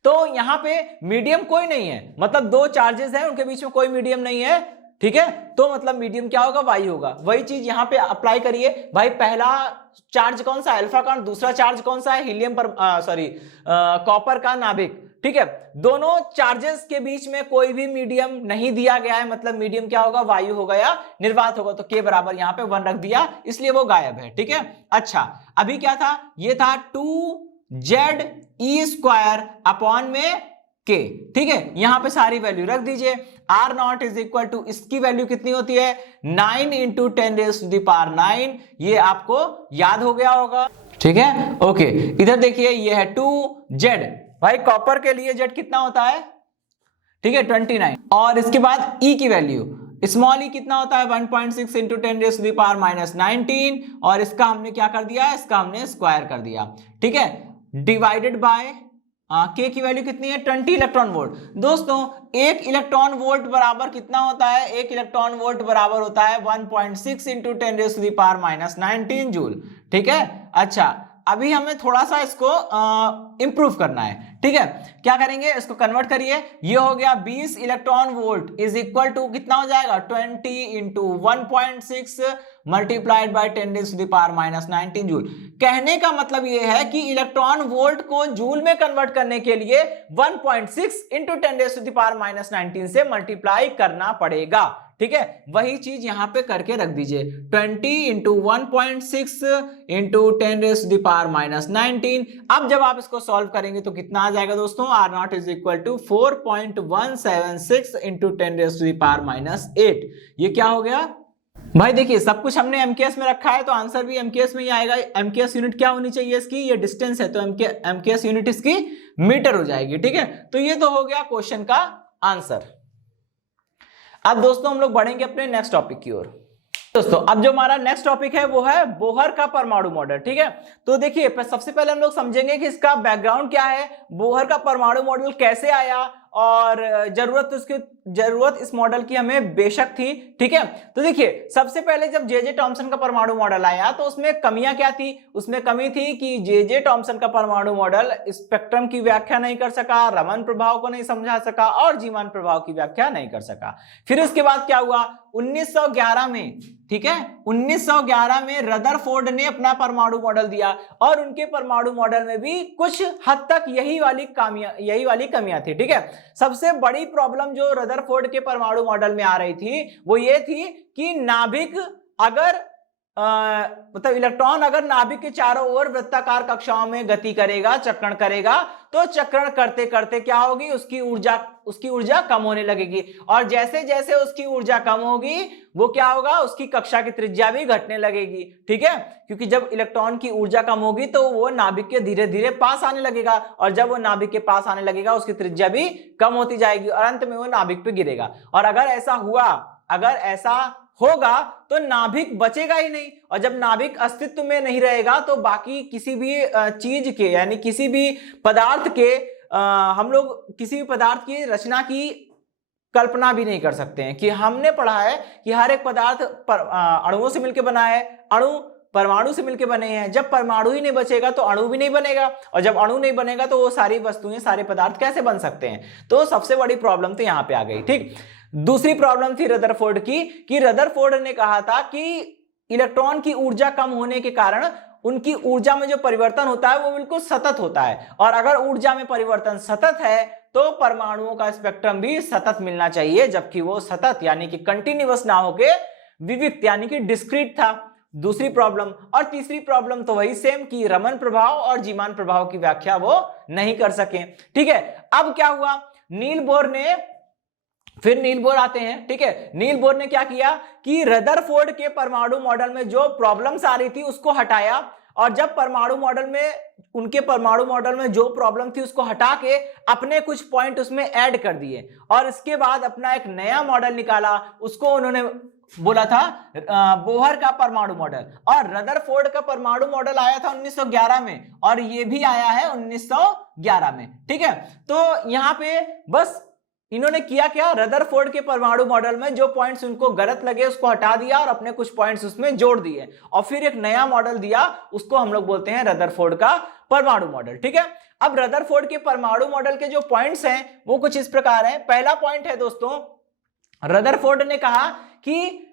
तो यहां पे मीडियम कोई नहीं है, मतलब दो चार्जेस हैं उनके बीच में कोई मीडियम नहीं है, ठीक है, तो मतलब मीडियम क्या होगा, वायु होगा। वही चीज यहां पे अप्लाई करिए भाई, पहला चार्ज कौन सा है, अल्फा कण, दूसरा चार्ज कौन सा है, हीलियम पर कॉपर का नाभिक, ठीक है। दोनों चार्जेस के बीच में कोई भी मीडियम नहीं दिया गया है, मतलब मीडियम क्या होगा, वायु होगा या निर्वात होगा। तो के बराबर यहां पे 1 रख दिया, इसलिए वो गायब है, ठीक है। अच्छा, अभी क्या था, ये था 2ZE² अपॉन में के, ठीक है, यहां पे सारी वैल्यू रख दीजिए। R not is equal to, इसकी वैल्यू कितनी होती है, 9 × 10⁹, ये आपको याद हो गया होगा, ठीक है, ओके। इधर देखिए ये है 2Z, भाई कॉपर के लिए Z कितना होता है, ठीक है, 29, और इसके बाद E की वैल्यू स्मॉल e कितना होता है, 1.6 × 10⁻⁹, और इसका हमने क्या कर दिया, इसका हमने स्क्वायर कर दिया, ठीक है, डिवाइडेड बाय के की वैल्यू कितनी है, 20 इलेक्ट्रॉन वोल्ट। दोस्तों 1 इलेक्ट्रॉन वोल्ट बराबर कितना होता है, 1 इलेक्ट्रॉन वोल्ट बराबर होता है 1.6 × 10⁻⁹ जूल, ठीक है। अच्छा, अभी हमें थोड़ा सा इसको इंप्रूव करना है, ठीक है। क्या करेंगे, इसको कन्वर्ट करिए, ये हो गया 20 electron volt is equal to कितना हो जाएगा 20 इंटू 1.6 मल्टीप्लाइड बाय 10⁻⁻19 जूल। कहने का मतलब ये है कि इलेक्ट्रॉन वोल्ट को जूल में कन्वर्ट करने के लिए 1.6 इंटू 10⁻⁻19 से मल्टीप्लाई करना पड़ेगा, ठीक है। वही चीज यहां पे करके रख दीजिए, 20 इंटू 1.6 इंटू 10⁻⁻19। अब जब आप इसको सॉल्व करेंगे तो कितना आ जाएगा दोस्तों, R0 is equal to 4.176 into 10⁻⁸। ये क्या हो गया भाई, देखिए सब कुछ हमने एमकेएस में रखा है तो आंसर भी एमकेएस में ही आएगा। एमकेएस यूनिट क्या होनी चाहिए इसकी, ये डिस्टेंस है तो एमकेएस यूनिट इसकी मीटर हो जाएगी, ठीक है। तो ये तो हो गया क्वेश्चन का आंसर। अब दोस्तों हम लोग बढ़ेंगे अपने नेक्स्ट टॉपिक की ओर। दोस्तों अब जो हमारा नेक्स्ट टॉपिक है वो है बोहर का परमाणु मॉडल, ठीक है। तो देखिए सबसे पहले हम लोग समझेंगे कि इसका बैकग्राउंड क्या है, बोहर का परमाणु मॉडल कैसे आया और जरूरत इस मॉडल की हमें बेशक थी, ठीक है। तो देखिए सबसे पहले जब जे टॉमसन का परमाणु मॉडल आया तो उसमें कमियां क्या थी, उसमें कमी थी कि जे टॉमसन का परमाणु मॉडल स्पेक्ट्रम की व्याख्या नहीं कर सका, रमन प्रभाव को नहीं समझा सका और जीमान प्रभाव की व्याख्या नहीं कर सका। फिर उसके बाद क्या हुआ, 1911 में, ठीक है, 1911 में रदरफोर्ड ने अपना परमाणु मॉडल दिया और उनके परमाणु मॉडल में भी कुछ हद तक यही वाली कमियां थी, ठीक है। सबसे बड़ी प्रॉब्लम जो रदरफोर्ड के परमाणु मॉडल में आ रही थी वो ये थी कि नाभिक अगर मतलब इलेक्ट्रॉन अगर नाभिक के चारों ओर वृत्ताकार कक्षाओं में गति करेगा, चक्रण करेगा, तो चक्रण करते करते क्या होगी, उसकी ऊर्जा कम होने लगेगी और जैसे जैसे उसकी ऊर्जा कम होगी वो क्या होगा, उसकी कक्षा की त्रिज्या भी घटने लगेगी, ठीक है। क्योंकि जब इलेक्ट्रॉन की ऊर्जा कम होगी तो वो नाभिक के धीरे धीरे पास आने लगेगा और जब वो नाभिक के पास आने लगेगा उसकी त्रिज्या भी कम होती जाएगी और अंत में वो नाभिक पे गिरेगा। और अगर ऐसा होगा तो नाभिक बचेगा ही नहीं और जब नाभिक अस्तित्व में नहीं रहेगा तो बाकी किसी भी चीज के यानी किसी भी पदार्थ के हम लोग किसी भी पदार्थ की रचना की कल्पना भी नहीं कर सकते हैं। कि हमने पढ़ा है कि हर एक पदार्थ अणुओं से मिलकर बना है, अणु परमाणु से मिलकर बने हैं। जब परमाणु ही नहीं बचेगा तो अणु भी नहीं बनेगा और जब अणु नहीं बनेगा तो वो सारी वस्तुएं, सारे पदार्थ कैसे बन सकते हैं। तो सबसे बड़ी प्रॉब्लम तो यहां पे आ गई, ठीक। दूसरी प्रॉब्लम थी रदरफोर्ड की, कि रदरफोर्ड ने कहा था कि इलेक्ट्रॉन की ऊर्जा कम होने के कारण उनकी ऊर्जा में जो परिवर्तन होता है वो बिल्कुल सतत होता है और अगर ऊर्जा में परिवर्तन सतत है तो परमाणुओं का स्पेक्ट्रम भी सतत मिलना चाहिए, जबकि वो सतत यानी कि कंटिन्यूअस ना होके विविक्त यानी कि डिस्क्रीट था। दूसरी प्रॉब्लम। और तीसरी प्रॉब्लम तो वही सेम कि रमन प्रभाव और जीमान प्रभाव की व्याख्या वो नहीं कर सके, ठीक है। अब क्या हुआ, नील बोर आते हैं, ठीक है। नील बोर ने क्या किया कि रदरफोर्ड के परमाणु मॉडल में जो प्रॉब्लम्स आ रही थी उसको हटाया और जब उनके परमाणु मॉडल में जो प्रॉब्लम थी उसको हटा के अपने कुछ पॉइंट उसमें ऐड कर दिए और इसके बाद अपना एक नया मॉडल निकाला, उसको उन्होंने बोला था बोहर का परमाणु मॉडल। और रदरफोर्ड का परमाणु मॉडल आया था 1911 में और ये भी आया है 1911 में, ठीक है। तो यहां पे बस इन्होंने किया क्या, रदरफोर्ड के परमाणु मॉडल में जो पॉइंट्स उनको गलत लगे उसको हटा दिया और अपने कुछ पॉइंट्स उसमें जोड़ दिए और फिर एक नया मॉडल दिया, उसको हम लोग बोलते हैं रदरफोर्ड का परमाणु मॉडल, ठीक है। अब रदरफोर्ड के परमाणु मॉडल के जो पॉइंट्स हैं वो कुछ इस प्रकार हैं। पहला पॉइंट है दोस्तों, रदरफोर्ड ने कहा कि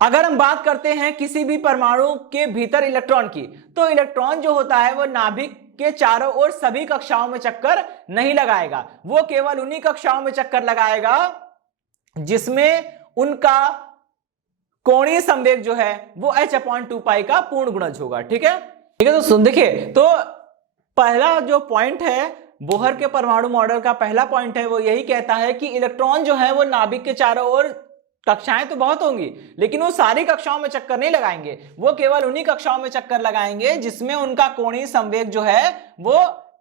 अगर हम बात करते हैं किसी भी परमाणु के भीतर इलेक्ट्रॉन की, तो इलेक्ट्रॉन जो होता है वो नाभिक के चारों ओर सभी कक्षाओं में चक्कर नहीं लगाएगा, वो केवल उन्हीं कक्षाओं में चक्कर लगाएगा जिसमें उनका कोणीय संवेग जो है वो h/2π का पूर्ण गुणज होगा, ठीक है। तो सुन देखिए, तो पहला जो पॉइंट है बोहर के परमाणु मॉडल का पहला पॉइंट है वो यही कहता है कि इलेक्ट्रॉन जो है वो नाभिक के चारों ओर, कक्षाएं तो बहुत होंगी लेकिन वो सारी कक्षाओं में चक्कर नहीं लगाएंगे, वो केवल उन्हीं कक्षाओं में चक्कर लगाएंगे जिसमें उनका कोणीय संवेग जो है वो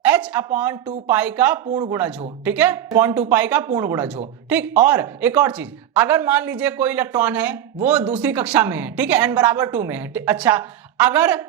h/2π का पूर्ण गुणज हो, ठीक है, 0.2π का पूर्ण गुणज हो, ठीक। और एक और चीज, अगर मान लीजिए कोई इलेक्ट्रॉन है वो दूसरी कक्षा में है, ठीक है, n = 2 में है, अच्छा, अगर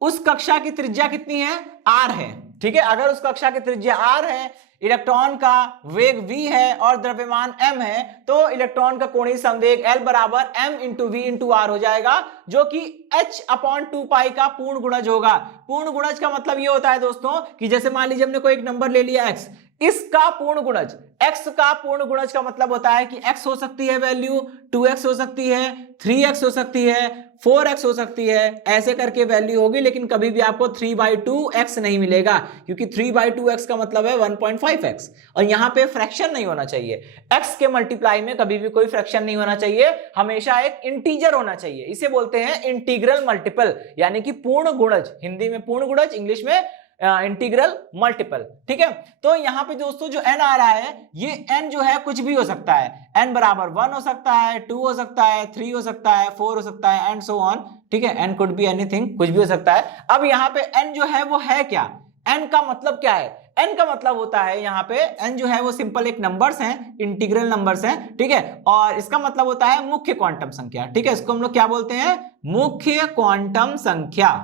उस कक्षा की त्रिज्या कितनी है, r है, ठीक है, अगर उस कक्षा की त्रिज्या r है, इलेक्ट्रॉन का वेग v है और द्रव्यमान m है, तो इलेक्ट्रॉन का कोणीय संवेग L बराबर m into v into r हो जाएगा, जो कि h अपॉन 2 का पूर्ण गुणज होगा। पूर्ण गुणज का मतलब ये होता है दोस्तों कि जैसे मान लीजिए हमने कोई एक नंबर ले लिया x, इसका पूर्ण गुणज, x का पूर्ण गुणज का मतलब होता है कि x हो सकती है वैल्यू 2x हो सकती है, 3x हो सकती है, 4x हो सकती है, ऐसे करके वैल्यू होगी, लेकिन कभी भी आपको 3/2x नहीं मिलेगा, क्योंकि 3/2x का मतलब है 1.5x, और यहां पे फ्रैक्शन नहीं होना चाहिए। x के मल्टीप्लाई में कभी भी कोई फ्रैक्शन नहीं होना चाहिए, हमेशा एक इंटीजर होना चाहिए। इसे बोलते हैं इंटीग्रल मल्टीपल, यानी कि पूर्ण गुणज, हिंदी में पूर्ण गुणज, इंग्लिश में इंटीग्रल मल्टीपल। ठीक है, तो यहां पे दोस्तों जो n आ रहा है, ये n जो है कुछ भी हो सकता है, n बराबर 1 हो सकता है, 2 हो सकता है, 3 हो सकता है, 4 हो सकता है, एंड सो ऑन। ठीक है, n कुड बी एनीथिंग, कुछ भी हो सकता है। अब यहाँ पे n जो है वो है क्या, n का मतलब क्या है? n का मतलब होता है, यहाँ पे n जो है वो सिंपल एक नंबर्स हैं, इंटीग्रल नंबर्स हैं। ठीक है, और इसका मतलब होता है मुख्य क्वांटम संख्या। ठीक है, इसको हम लोग क्या बोलते हैं? मुख्य क्वांटम संख्या,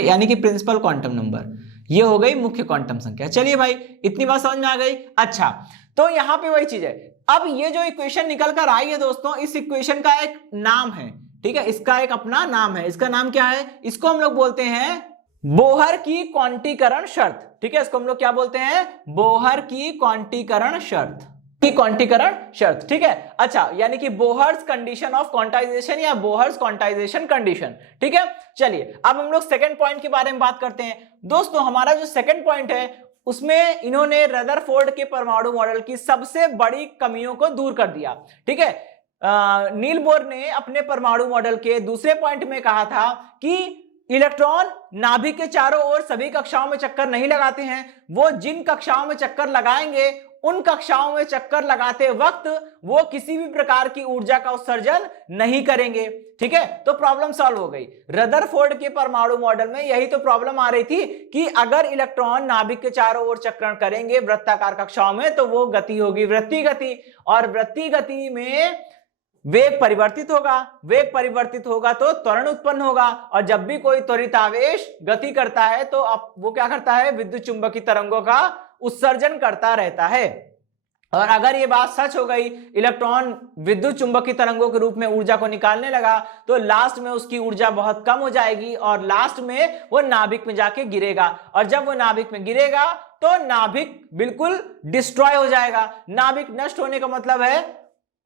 यानी कि प्रिंसिपल क्वांटम नंबर। ये हो गई मुख्य क्वांटम संख्या। चलिए भाई, इतनी बात समझ में आ गई। अच्छा, तो यहां पे वही चीज है। अब ये जो इक्वेशन निकल कर आई है दोस्तों, इस इक्वेशन का एक नाम है। ठीक है, इसका एक अपना नाम है। इसका नाम क्या है? इसको हम लोग बोलते हैं बोहर की क्वांटीकरण शर्त। ठीक है, इसको हम लोग क्या बोलते हैं? बोहर की क्वांटीकरण शर्त, की क्वांटीकरण शर्त। ठीक है, अच्छा, यानी कि बोहर्स कंडीशन ऑफ क्वांटाइजेशन या बोहर्स क्वांटाइजेशन कंडीशन। ठीक है, चलिए अब हम लोग सेकंड पॉइंट के बारे में बात करते हैं। दोस्तों, हमारा जो सेकंड पॉइंट है, उसमें इन्होंने रदरफोर्ड के परमाणु मॉडल की सबसे बड़ी कमियों को दूर कर दिया। ठीक है, नील बोर ने अपने परमाणु मॉडल के दूसरे पॉइंट में कहा था कि इलेक्ट्रॉन नाभिक के चारों ओर सभी कक्षाओं में चक्कर नहीं लगाते हैं। वो जिन कक्षाओं में चक्कर लगाएंगे, उन कक्षाओं में चक्कर लगाते वक्त वो किसी भी प्रकार की ऊर्जा का उत्सर्जन नहीं करेंगे। ठीक है, तो प्रॉब्लम सॉल्व हो गई। रदरफोर्ड के परमाणु मॉडल में यही तो प्रॉब्लम आ रही थी कि अगर इलेक्ट्रॉन नाभिक के चारों ओर चक्रण करेंगे वृत्ताकार कक्षाओं में, तो वो गति होगी वृत्तीय गति, और वृत्तीय गति में वेग परिवर्तित होगा। वेग परिवर्तित होगा तो त्वरण उत्पन्न होगा, और जब भी कोई त्वरित आवेश गति करता है तो अब वो क्या करता है? विद्युत चुंबकीय तरंगों का उत्सर्जन करता रहता है। और अगर ये बात सच हो गई, इलेक्ट्रॉन विद्युत चुंबकीय तरंगों के रूप में ऊर्जा को निकालने लगा, तो लास्ट में उसकी ऊर्जा बहुत कम हो जाएगी और लास्ट में वो नाभिक में जाके गिरेगा, और जब वो नाभिक में गिरेगा तो नाभिक बिल्कुल डिस्ट्रॉय हो जाएगा। नाभिक नष्ट होने का मतलब है,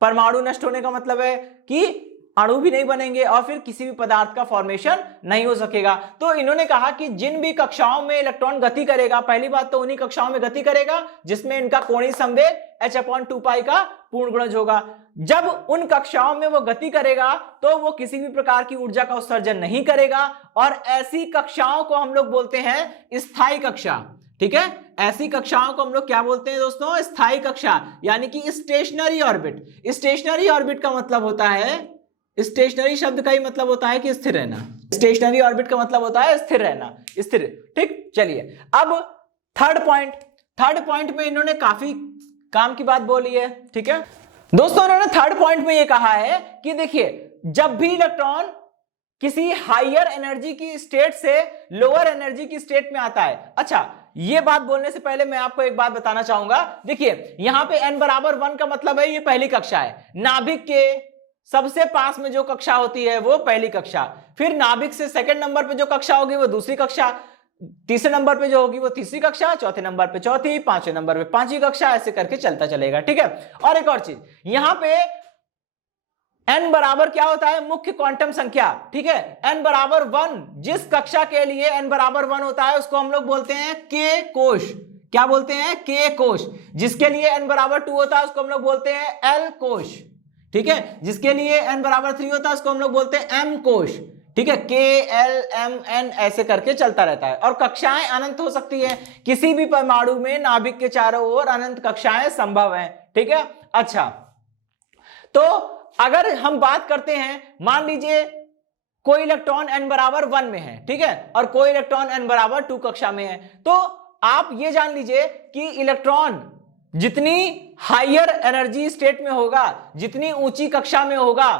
परमाणु नष्ट होने का मतलब है कि अणु भी नहीं बनेंगे और फिर किसी भी पदार्थ का फॉर्मेशन नहीं हो सकेगा। तो इन्होंने कहा कि जिन भी कक्षाओं में इलेक्ट्रॉन गति करेगा, पहली बात तो उन्हीं कक्षाओं में गति करेगा जिसमें इनका कोणीय संवेग h/2π का पूर्ण गुणज होगा। जब उन कक्षाओं में वो गति करेगा तो वो किसी भी प्रकार की ऊर्जा का उत्सर्जन नहीं करेगा, और ऐसी कक्षाओं को हम लोग बोलते हैं स्थायी कक्षा। ठीक है, ऐसी कक्षाओं को हम लोग क्या बोलते हैं दोस्तों? स्थायी कक्षा, यानी कि स्टेशनरी ऑर्बिट। स्टेशनरी ऑर्बिट का मतलब होता है, स्टेशनरी शब्द का ही मतलब होता है कि स्थिर रहना। स्टेशनरी ऑर्बिट का मतलब होता है स्थिर रहना, स्थिर। ठीक, चलिए अब थर्ड पॉइंट में इन्होंने काफी काम की बात बोली है। ठीक है दोस्तों, इन्होंने थर्ड पॉइंट में ये कहा है कि देखिए, जब भी इलेक्ट्रॉन किसी हायर एनर्जी की स्टेट से लोअर एनर्जी की स्टेट में आता है। अच्छा, ये बात बोलने से पहले मैं आपको एक बात बताना चाहूंगा। देखिए, यहां पे n बराबर 1 का मतलब है ये पहली कक्षा है। नाभिक के सबसे पास में जो कक्षा होती है वो पहली कक्षा, फिर नाभिक से सेकंड नंबर पे जो कक्षा होगी वो दूसरी कक्षा, तीसरे नंबर पे जो होगी वो तीसरी कक्षा, चौथे नंबर पे चौथी, पांचवें नंबर पे पांचवी कक्षा, ऐसे करके चलता चलेगा। ठीक है, और एक और चीज, यहां पे n बराबर क्या होता है? मुख्य क्वांटम संख्या। ठीक है, n बराबर 1, जिस कक्षा के लिए n बराबर 1 होता है उसको हम लोग बोलते हैं k कोश। क्या बोलते हैं? k कोश। जिसके लिए n बराबर 2 होता है उसको हम लोग बोलते हैं l कोश। ठीक है, जिसके लिए n बराबर 3 होता है उसको हम लोग बोलते हैं m कोश। ठीक है, k l m n ऐसे करके चलता रहता है, और कक्षाएं अनंत हो सकती है। किसी भी परमाणु में नाभिक के चारों ओर अनंत कक्षाएं संभव हैं। ठीक है, अच्छा, तो अगर हम बात करते हैं, मान लीजिए कोई इलेक्ट्रॉन n बराबर 1 में है, ठीक है, और कोई इलेक्ट्रॉन n बराबर 2 कक्षा में है, तो आप ये जान लीजिए कि इलेक्ट्रॉन जितनी हायर एनर्जी स्टेट में होगा, जितनी ऊंची कक्षा में होगा,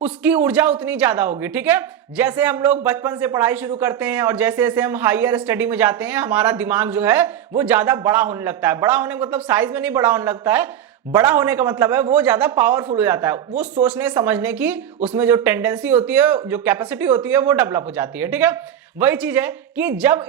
उसकी ऊर्जा उतनी ज्यादा होगी। ठीक है, जैसे हम लोग बचपन से पढ़ाई शुरू करते हैं और जैसे जैसे हम हायर स्टडी में जाते हैं, हमारा दिमाग जो है वो ज्यादा बड़ा होने लगता है। बड़ा होने का मतलब साइज में नहीं बड़ा होने लगता है, बड़ा होने का मतलब है वो ज्यादा पावरफुल हो जाता है, वो सोचने समझने की उसमें जो टेंडेंसी होती है, जो कैपेसिटी होती है, वो डेवलप हो जाती है। ठीक है, वही चीज है कि जब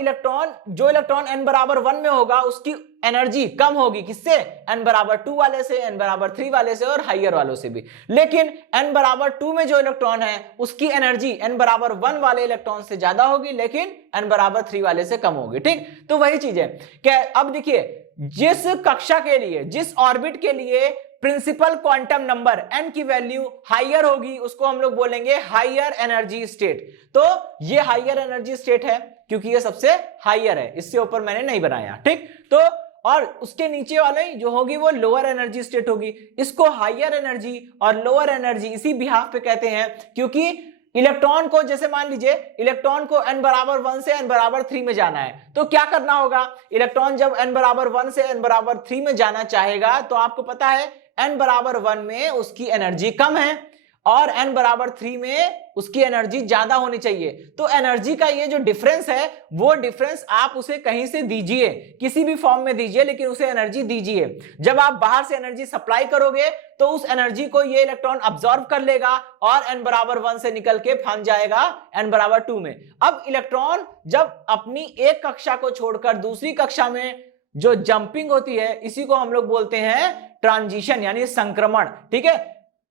जो इलेक्ट्रॉन n बराबर 1 में होगा उसकी एनर्जी कम होगी, किससे? n बराबर 2 वाले से, n बराबर 3 वाले से और हाइयर वालों से भी। लेकिन n बराबर 2 में जो इलेक्ट्रॉन है उसकी एनर्जी n बराबर 1 वाले इलेक्ट्रॉन से ज्यादा होगी, लेकिन n बराबर 3 वाले से कम होगी। ठीक, तो वही चीज है कि अब देखिए, जिस कक्षा के लिए, जिस ऑर्बिट के लिए प्रिंसिपल क्वांटम नंबर n की वैल्यू हाइयर होगी उसको हम लोग बोलेंगे हाइयर एनर्जी स्टेट। तो ये हाइयर एनर्जी स्टेट है क्योंकि ये सबसे हाइयर है, इससे ऊपर मैंने नहीं बनाया। ठीक, तो और उसके नीचे वाले जो होगी वो लोअर एनर्जी स्टेट होगी। इसको हाइयर एनर्जी और लोअर एनर्जी इसी बिहाफ पे कहते हैं क्योंकि इलेक्ट्रॉन को, जैसे मान लीजिए इलेक्ट्रॉन को n बराबर 1 से n बराबर 3 में जाना है, तो क्या करना होगा? इलेक्ट्रॉन जब n बराबर 1 से n बराबर 3 में जाना चाहेगा तो आपको पता है n बराबर 1 में उसकी एनर्जी कम है और n बराबर 3 में उसकी एनर्जी ज्यादा होनी चाहिए। तो एनर्जी का ये जो डिफरेंस है, वो डिफरेंस आप उसे कहीं से दीजिए, किसी भी फॉर्म में दीजिए, लेकिन उसे एनर्जी दीजिए। जब आप बाहर से एनर्जी सप्लाई करोगे तो उस एनर्जी को ये इलेक्ट्रॉन अब्सॉर्ब कर लेगा और n बराबर 1 से निकल के फंस जाएगा n बराबर 2 में। अब इलेक्ट्रॉन जब अपनी एक कक्षा को छोड़कर दूसरी कक्षा में जो जंपिंग होती है, इसी को हम लोग बोलते हैं ट्रांजिशन यानी संक्रमण। ठीक है,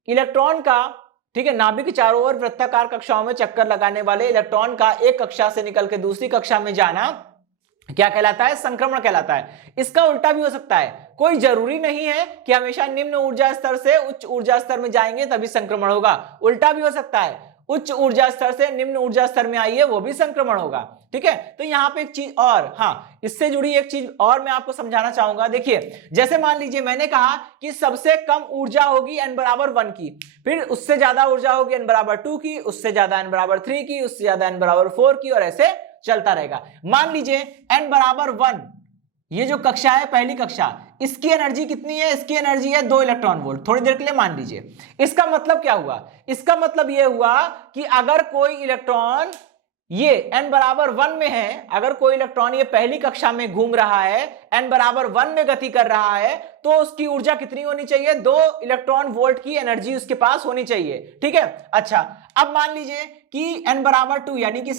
इलेक्ट्रॉन का, ठीक है, नाभिक के चारों ओर वृत्ताकार कक्षाओं में चक्कर लगाने वाले इलेक्ट्रॉन का एक कक्षा से निकल के दूसरी कक्षा में जाना क्या कहलाता है? संक्रमण कहलाता है। इसका उल्टा भी हो सकता है, कोई जरूरी नहीं है कि हमेशा निम्न ऊर्जा स्तर से उच्च ऊर्जा स्तर में जाएंगे तभी संक्रमण होगा, उल्टा भी हो सकता है, उच्च ऊर्जा स्तर से निम्न ऊर्जा स्तर में आइए वो भी संक्रमण होगा। ठीक है, तो यहां पे एक चीज और, हाँ, इससे जुड़ी एक चीज और मैं आपको समझाना चाहूंगा। देखिए, जैसे मान लीजिए मैंने कहा कि सबसे कम ऊर्जा होगी n बराबर 1 की, फिर उससे ज्यादा ऊर्जा होगी n बराबर 2 की, उससे ज्यादा n बराबर 3 की, उससे ज्यादा n बराबर 4 की, और ऐसे चलता रहेगा। मान लीजिए n बराबर 1, ये जो कक्षा है पहली कक्षा, इसकी एनर्जी कितनी है? इसकी एनर्जी है 2 इलेक्ट्रॉन वोल्ट। थोड़ी देर के लिए मान लीजिए, इसका मतलब क्या हुआ? इसका मतलब यह हुआ कि अगर कोई इलेक्ट्रॉन ये n बराबर 1 में है, अगर कोई इलेक्ट्रॉन ये पहली कक्षा में घूम रहा है, n बराबर 1 में गति कर रहा है, तो उसकी ऊर्जा कितनी होनी चाहिए? 2 इलेक्ट्रॉन वोल्ट की एनर्जी उसके पास होनी चाहिए। ठीक है, अच्छा, अब मान लीजिए कि n बराबर 2 यानी कि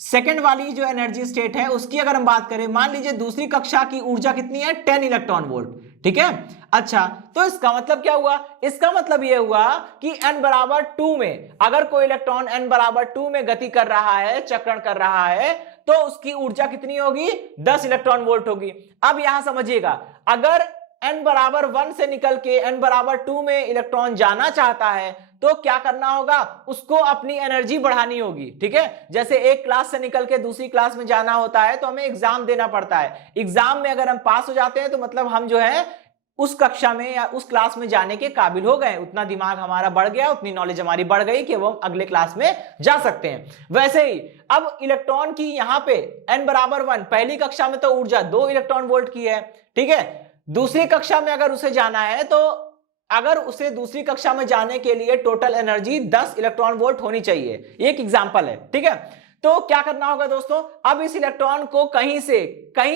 सेकंड वाली जो एनर्जी स्टेट है उसकी अगर हम बात करें, मान लीजिए दूसरी कक्षा की ऊर्जा कितनी है? 10 इलेक्ट्रॉन वोल्ट। ठीक है, अच्छा, तो इसका मतलब क्या हुआ? इसका मतलब यह हुआ कि n बराबर 2 में अगर कोई इलेक्ट्रॉन n बराबर 2 में गति कर रहा है, चक्रण कर रहा है, तो उसकी ऊर्जा कितनी होगी? 10 इलेक्ट्रॉन वोल्ट होगी। अब यहां समझिएगा, अगर n बराबर 1 से निकल के n बराबर 2 में इलेक्ट्रॉन जाना चाहता है तो क्या करना होगा? उसको अपनी एनर्जी बढ़ानी होगी। ठीक है, जैसे एक क्लास से निकल के दूसरी क्लास में जाना होता है तो हमें एग्जाम देना पड़ता है। एग्जाम में अगर हम पास हो जाते हैं तो मतलब हम जो है उस कक्षा में या उस क्लास में जाने के काबिल हो गए, उतना दिमाग हमारा बढ़ गया, उतनी नॉलेज हमारी बढ़ गई कि वो हम अगले क्लास में जा सकते हैं। वैसे ही अब इलेक्ट्रॉन की यहां पे n बराबर 1, पहली कक्षा में तो ऊर्जा 2 इलेक्ट्रॉन वोल्ट की है। ठीक है, दूसरी कक्षा में अगर उसे जाना है तो अगर उसे दूसरी कक्षा में जाने के लिए टोटल एनर्जी 10 इलेक्ट्रॉन वोल्ट होनी चाहिए। एक एग्जांपल है। ठीक है, तो क्या करना होगा दोस्तों? अब इस इलेक्ट्रॉन को कहीं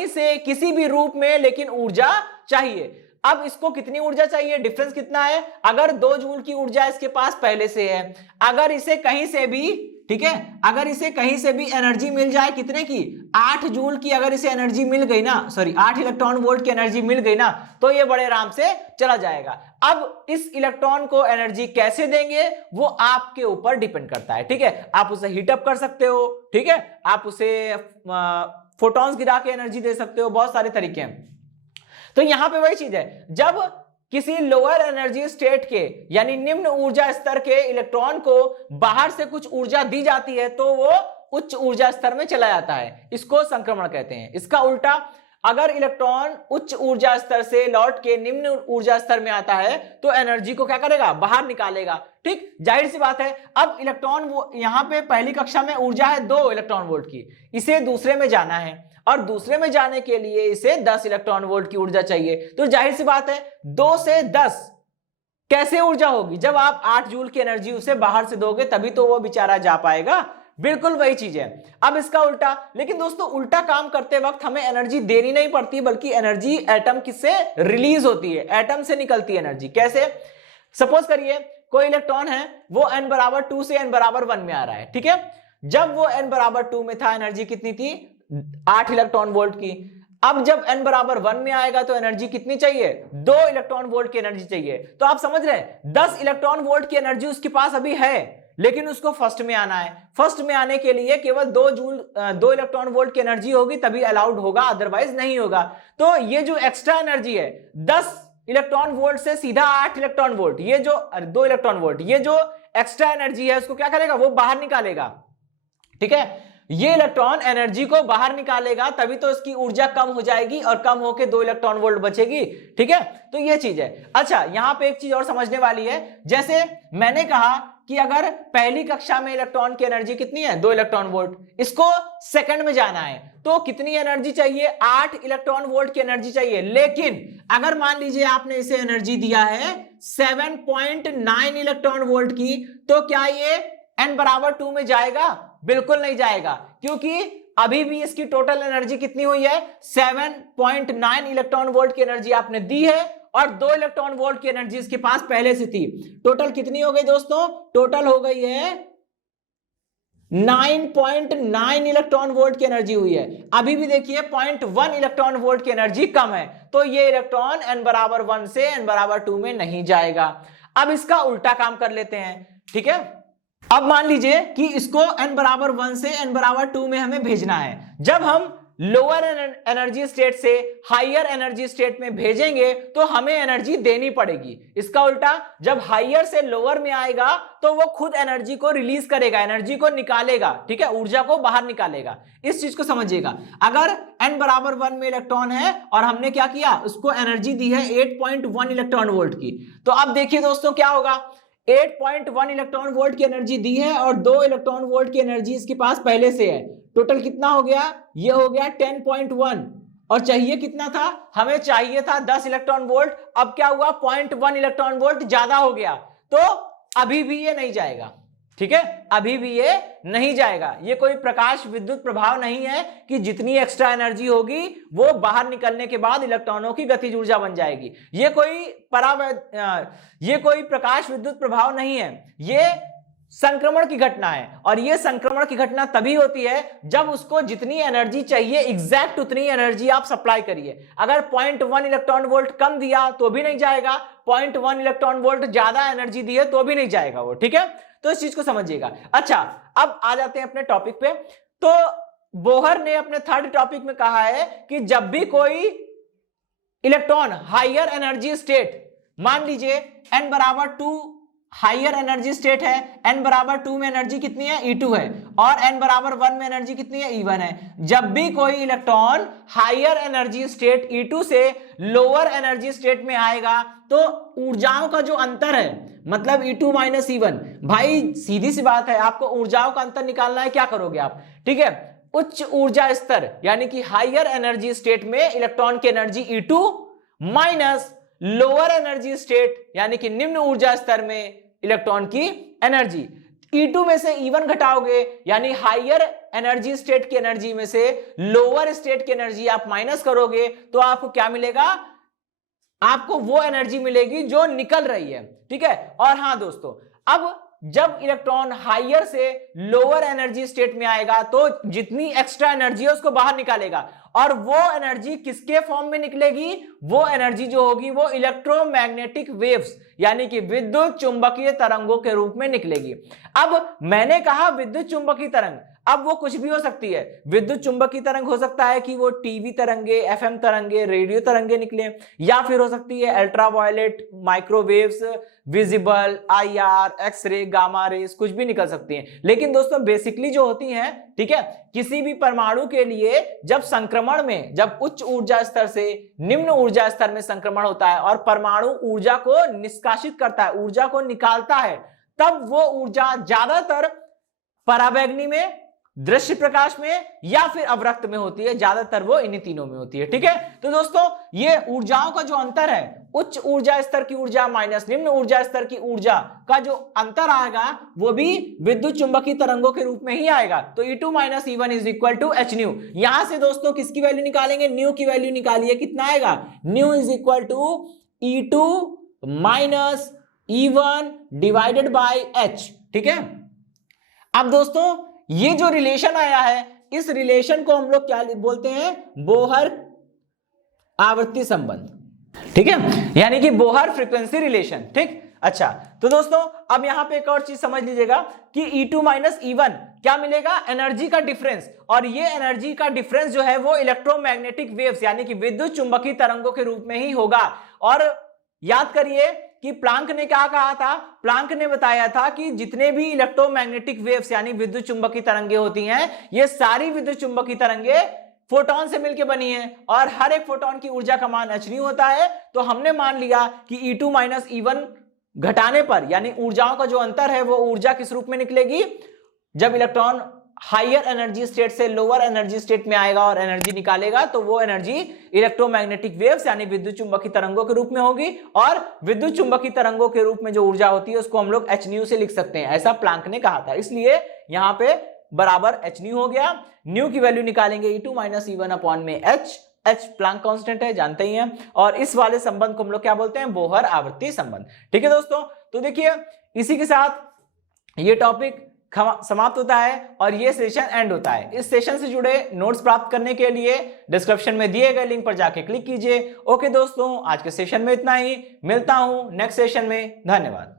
से किसी भी रूप में लेकिन ऊर्जा चाहिए। अब इसको कितनी ऊर्जा चाहिए? डिफरेंस कितना है? अगर 2 जूल की ऊर्जा इसके पास पहले से है, अगर इसे कहीं से भी, ठीक है, अगर इसे कहीं से भी एनर्जी मिल जाए, कितने की? 8 जूल की अगर इसे एनर्जी मिल गई ना, 8 इलेक्ट्रॉन वोल्ट की एनर्जी मिल गई ना, तो ये बड़े आराम से चला जाएगा। अब इस इलेक्ट्रॉन को एनर्जी कैसे देंगे वो आपके ऊपर डिपेंड करता है। ठीक है, आप उसे हीटअप कर सकते हो, ठीक है, आप उसे फोटॉन्स गिरा के एनर्जी दे सकते हो, बहुत सारे तरीके हैं। तो यहां पे वही चीज है, जब किसी लोअर एनर्जी स्टेट के यानी निम्न ऊर्जा स्तर के इलेक्ट्रॉन को बाहर से कुछ ऊर्जा दी जाती है तो वो उच्च ऊर्जा स्तर में चला जाता है, इसको संक्रमण कहते हैं। इसका उल्टा, अगर इलेक्ट्रॉन उच्च ऊर्जा स्तर से लौट के निम्न ऊर्जा स्तर में आता है तो एनर्जी को क्या करेगा? बाहर निकालेगा। ठीक, जाहिर सी बात है। अब इलेक्ट्रॉन, वो यहां पे पहली कक्षा में ऊर्जा है 2 इलेक्ट्रॉन वोल्ट की, इसे दूसरे में जाना है और दूसरे में जाने के लिए इसे 10 इलेक्ट्रॉन वोल्ट की ऊर्जा चाहिए। तो जाहिर सी बात है 2 से 10 कैसे ऊर्जा होगी? जब आप 8 जूल की एनर्जी उसे बाहर से दोगे तभी तो वो बेचारा जा पाएगा। बिल्कुल वही चीज है। अब इसका उल्टा, लेकिन दोस्तों उल्टा काम करते वक्त हमें एनर्जी देनी नहीं पड़ती, बल्कि एनर्जी एटम किससे रिलीज होती है? एटम से निकलती है एनर्जी। कैसे? सपोज करिए कोई इलेक्ट्रॉन है, वो n बराबर 2 से n बराबर 1 में आ रहा है, ठीक है। जब वो n बराबर 2 में था, एनर्जी कितनी थी? 8 इलेक्ट्रॉन वोल्ट की। अब जब n बराबर 1 में आएगा तो एनर्जी कितनी चाहिए? 2 इलेक्ट्रॉन वोल्ट की एनर्जी चाहिए। तो आप समझ रहे हैं, 10 इलेक्ट्रॉन वोल्ट की एनर्जी उसके पास अभी है, लेकिन उसको फर्स्ट में आना है। फर्स्ट में आने के लिए केवल 2 इलेक्ट्रॉन वोल्ट की एनर्जी होगी तभी अलाउड होगा, अदरवाइज नहीं होगा। तो ये जो एक्स्ट्रा एनर्जी है 10 इलेक्ट्रॉन वोल्ट से सीधा 8 इलेक्ट्रॉन वोल्ट, ये जो 2 इलेक्ट्रॉन वोल्ट, ये जो एक्स्ट्रा एनर्जी है उसको क्या करेगा? वो बाहर निकालेगा, ठीक है। ये इलेक्ट्रॉन एनर्जी को बाहर निकालेगा, तभी तो इसकी ऊर्जा कम हो जाएगी और कम होके 2 इलेक्ट्रॉन वोल्ट बचेगी, ठीक है। तो ये चीज है। अच्छा, यहां पे एक चीज और समझने वाली है। जैसे मैंने कहा कि अगर पहली कक्षा में इलेक्ट्रॉन की एनर्जी कितनी है? 2 इलेक्ट्रॉन वोल्ट, इसको सेकंड में जाना है तो कितनी एनर्जी चाहिए? 8 इलेक्ट्रॉन वोल्ट की एनर्जी चाहिए। लेकिन अगर मान लीजिए आपने इसे एनर्जी दिया है 7.9 इलेक्ट्रॉन वोल्ट की, तो क्या ये n बराबर 2 में जाएगा? बिल्कुल नहीं जाएगा, क्योंकि अभी भी इसकी टोटल एनर्जी कितनी हुई है? 7.9 इलेक्ट्रॉन वोल्ट की एनर्जी आपने दी है और 2 इलेक्ट्रॉन वोल्ट की एनर्जी इसके पास पहले से थी। टोटल कितनी हो गई दोस्तों? टोटल हो गई है 9.9 इलेक्ट्रॉन वोल्ट की एनर्जी हुई है। अभी भी देखिए 0.1 इलेक्ट्रॉन वोल्ट की एनर्जी कम है, तो ये इलेक्ट्रॉन n बराबर 1 से n बराबर 2 में नहीं जाएगा। अब इसका उल्टा काम कर लेते हैं, ठीक है। अब मान लीजिए कि इसको n बराबर 1 से n बराबर 2 में हमें भेजना है। जब हम लोअर एनर्जी स्टेट से हायर एनर्जी स्टेट में भेजेंगे तो हमें एनर्जी देनी पड़ेगी। इसका उल्टा, जब हायर से लोअर में आएगा तो वो खुद एनर्जी को रिलीज करेगा, एनर्जी को निकालेगा, ठीक है, ऊर्जा को बाहर निकालेगा। इस चीज को समझिएगा। अगर n बराबर 1 में इलेक्ट्रॉन है और हमने क्या किया? उसको एनर्जी दी है 8.1 इलेक्ट्रॉन वोल्ट की, तो अब देखिए दोस्तों क्या होगा? 8.1 इलेक्ट्रॉन वोल्ट की एनर्जी दी है और 2 इलेक्ट्रॉन वोल्ट की एनर्जी इसके पास पहले से है। टोटल कितना हो गया? ये हो गया 10.1। और चाहिए कितना था? हमें चाहिए था 10 इलेक्ट्रॉन वोल्ट। अब क्या हुआ? 0.1 इलेक्ट्रॉन वोल्ट ज्यादा हो गया, तो अभी भी ये नहीं जाएगा, ठीक है, अभी भी ये नहीं जाएगा। ये कोई प्रकाश विद्युत प्रभाव नहीं है कि जितनी एक्स्ट्रा एनर्जी होगी वो बाहर निकलने के बाद इलेक्ट्रॉनों की गतिज ऊर्जा बन जाएगी। ये कोई प्रकाश विद्युत प्रभाव नहीं है, ये संक्रमण की घटना है। और ये संक्रमण की घटना तभी होती है जब उसको जितनी एनर्जी चाहिए एग्जैक्ट उतनी एनर्जी आप सप्लाई करिए। अगर 0.1 इलेक्ट्रॉन वोल्ट कम दिया तो भी नहीं जाएगा, 0.1 इलेक्ट्रॉन वोल्ट ज्यादा एनर्जी दी है तो भी नहीं जाएगा वो, ठीक है। तो इस चीज को समझिएगा। अच्छा, अब आ जाते हैं अपने टॉपिक पे। तो बोहर ने अपने थर्ड टॉपिक में कहा है कि जब भी कोई इलेक्ट्रॉन हायर एनर्जी स्टेट, मान लीजिए n बराबर 2 हायर एनर्जी स्टेट है, n बराबर 2 में एनर्जी कितनी है? E2 है, और n बराबर 1 में एनर्जी कितनी है? E1 है। जब भी कोई electron higher energy state E2 से लोअर एनर्जी स्टेट में आएगा तो ऊर्जाओं का जो अंतर है, मतलब E2 माइनस E1, भाई सीधी सी बात है, आपको ऊर्जाओं का अंतर निकालना है, क्या करोगे आप? ठीक है, उच्च ऊर्जा स्तर यानी कि हायर एनर्जी स्टेट में इलेक्ट्रॉन की energy E2 minus lower energy state यानी कि निम्न ऊर्जा स्तर में इलेक्ट्रॉन की एनर्जी। E2 में से E1 घटाओगे यानी हायर एनर्जी स्टेट की एनर्जी में से लोअर स्टेट की एनर्जी आप माइनस करोगे तो आपको क्या मिलेगा? आपको वो एनर्जी मिलेगी जो निकल रही है, ठीक है। और हां दोस्तों, अब जब इलेक्ट्रॉन हायर से लोअर एनर्जी स्टेट में आएगा तो जितनी एक्स्ट्रा एनर्जी है उसको बाहर निकालेगा, और वो एनर्जी किसके फॉर्म में निकलेगी? वो एनर्जी जो होगी वो इलेक्ट्रोमैग्नेटिक वेव्स यानी कि विद्युत चुंबकीय तरंगों के रूप में निकलेगी। अब मैंने कहा विद्युत चुंबकीय तरंग, अब वो कुछ भी हो सकती है। विद्युत चुंबकीय तरंग हो सकता है कि वो टीवी तरंगे, एफएम तरंगे, रेडियो तरंगे निकले, या फिर हो सकती है ultraviolet, microwaves, visible, IR, x-ray, gamma rays, कुछ भी निकल सकती हैं। लेकिन दोस्तों बेसिकली जो होती हैं, ठीक है, किसी भी परमाणु के लिए जब संक्रमण में, जब उच्च ऊर्जा स्तर से निम्न ऊर्जा स्तर में संक्रमण होता है और परमाणु ऊर्जा को निष्कासित करता है, ऊर्जा को निकालता है, तब वो ऊर्जा ज्यादातर पराबैंगनी में दृश्य प्रकाश में या फिर अवरक्त में होती है, ज्यादातर वो इन्हीं तीनों में होती है। ठीक है, तो दोस्तों ये ऊर्जाओं का जो अंतर है, उच्च ऊर्जा स्तर की ऊर्जा माइनस निम्न ऊर्जा स्तर की ऊर्जा का जो अंतर आएगा वो भी विद्युत चुंबकीय तरंगों के रूप में ही आएगा। तो E2 minus E1 is equal to h nu. यहां से दोस्तों किसकी वैल्यू निकालेंगे, न्यू की वैल्यू निकालिए, कितना आएगा, nu is equal to E2 minus E1 divided by H। ठीक है, अब दोस्तों ये जो रिलेशन आया है, इस रिलेशन को हम लोग क्या बोलते हैं, बोहर आवृत्ति संबंध। ठीक है, यानी कि बोहर फ्रीक्वेंसी रिलेशन। ठीक, अच्छा तो दोस्तों अब यहां पे एक और चीज समझ लीजिएगा कि E2 माइनस E1 क्या मिलेगा, एनर्जी का डिफरेंस, और ये एनर्जी का डिफरेंस जो है वो इलेक्ट्रोमैग्नेटिक वेव्स यानी कि विद्युत चुंबकीय तरंगों के रूप में ही होगा। और याद करिए कि प्लांक ने क्या कहा था, प्लांक ने बताया था कि जितने भी इलेक्ट्रोमैग्नेटिक वेव्स यानी विद्युत चुंबकीय तरंगे होती हैं, ये सारी विद्युत चुंबकीय तरंगे फोटोन से मिलकर बनी है और हर एक फोटोन की ऊर्जा का मान h होता है। तो हमने मान लिया कि E2 माइनस E1 घटाने पर यानी ऊर्जाओं का जो अंतर है वो ऊर्जा किस रूप में निकलेगी, जब इलेक्ट्रॉन हायर एनर्जी स्टेट से लोअर एनर्जी स्टेट में आएगा और एनर्जी निकालेगा तो वो एनर्जी इलेक्ट्रोमैग्नेटिक वेव्स यानी विद्युत चुंबकीय तरंगों के रूप में होगी, और विद्युत चुंबकीय तरंगों के रूप में जो ऊर्जा होती है उसको हम लोग h न्यू से लिख सकते हैं, ऐसा प्लांक ने कहा था। इसलिए यहां पे बराबर h न्यू हो गया। न्यू की वैल्यू निकालेंगे E2 माइनस E1 अपॉन में h प्लांक कांस्टेंट है, जानते ही हैं, और इस वाले संबंध को हम लोग क्या बोलते हैं, बोहर आवृत्ति संबंध। ठीक है दोस्तों, तो देखिए इसी के साथ ये टॉपिक समाप्त होता है और ये सेशन एंड होता है। इस सेशन से जुड़े नोट्स प्राप्त करने के लिए डिस्क्रिप्शन में दिए गए लिंक पर जाके क्लिक कीजिए। ओके दोस्तों, आज के सेशन में इतना ही, मिलता हूं नेक्स्ट सेशन में, धन्यवाद।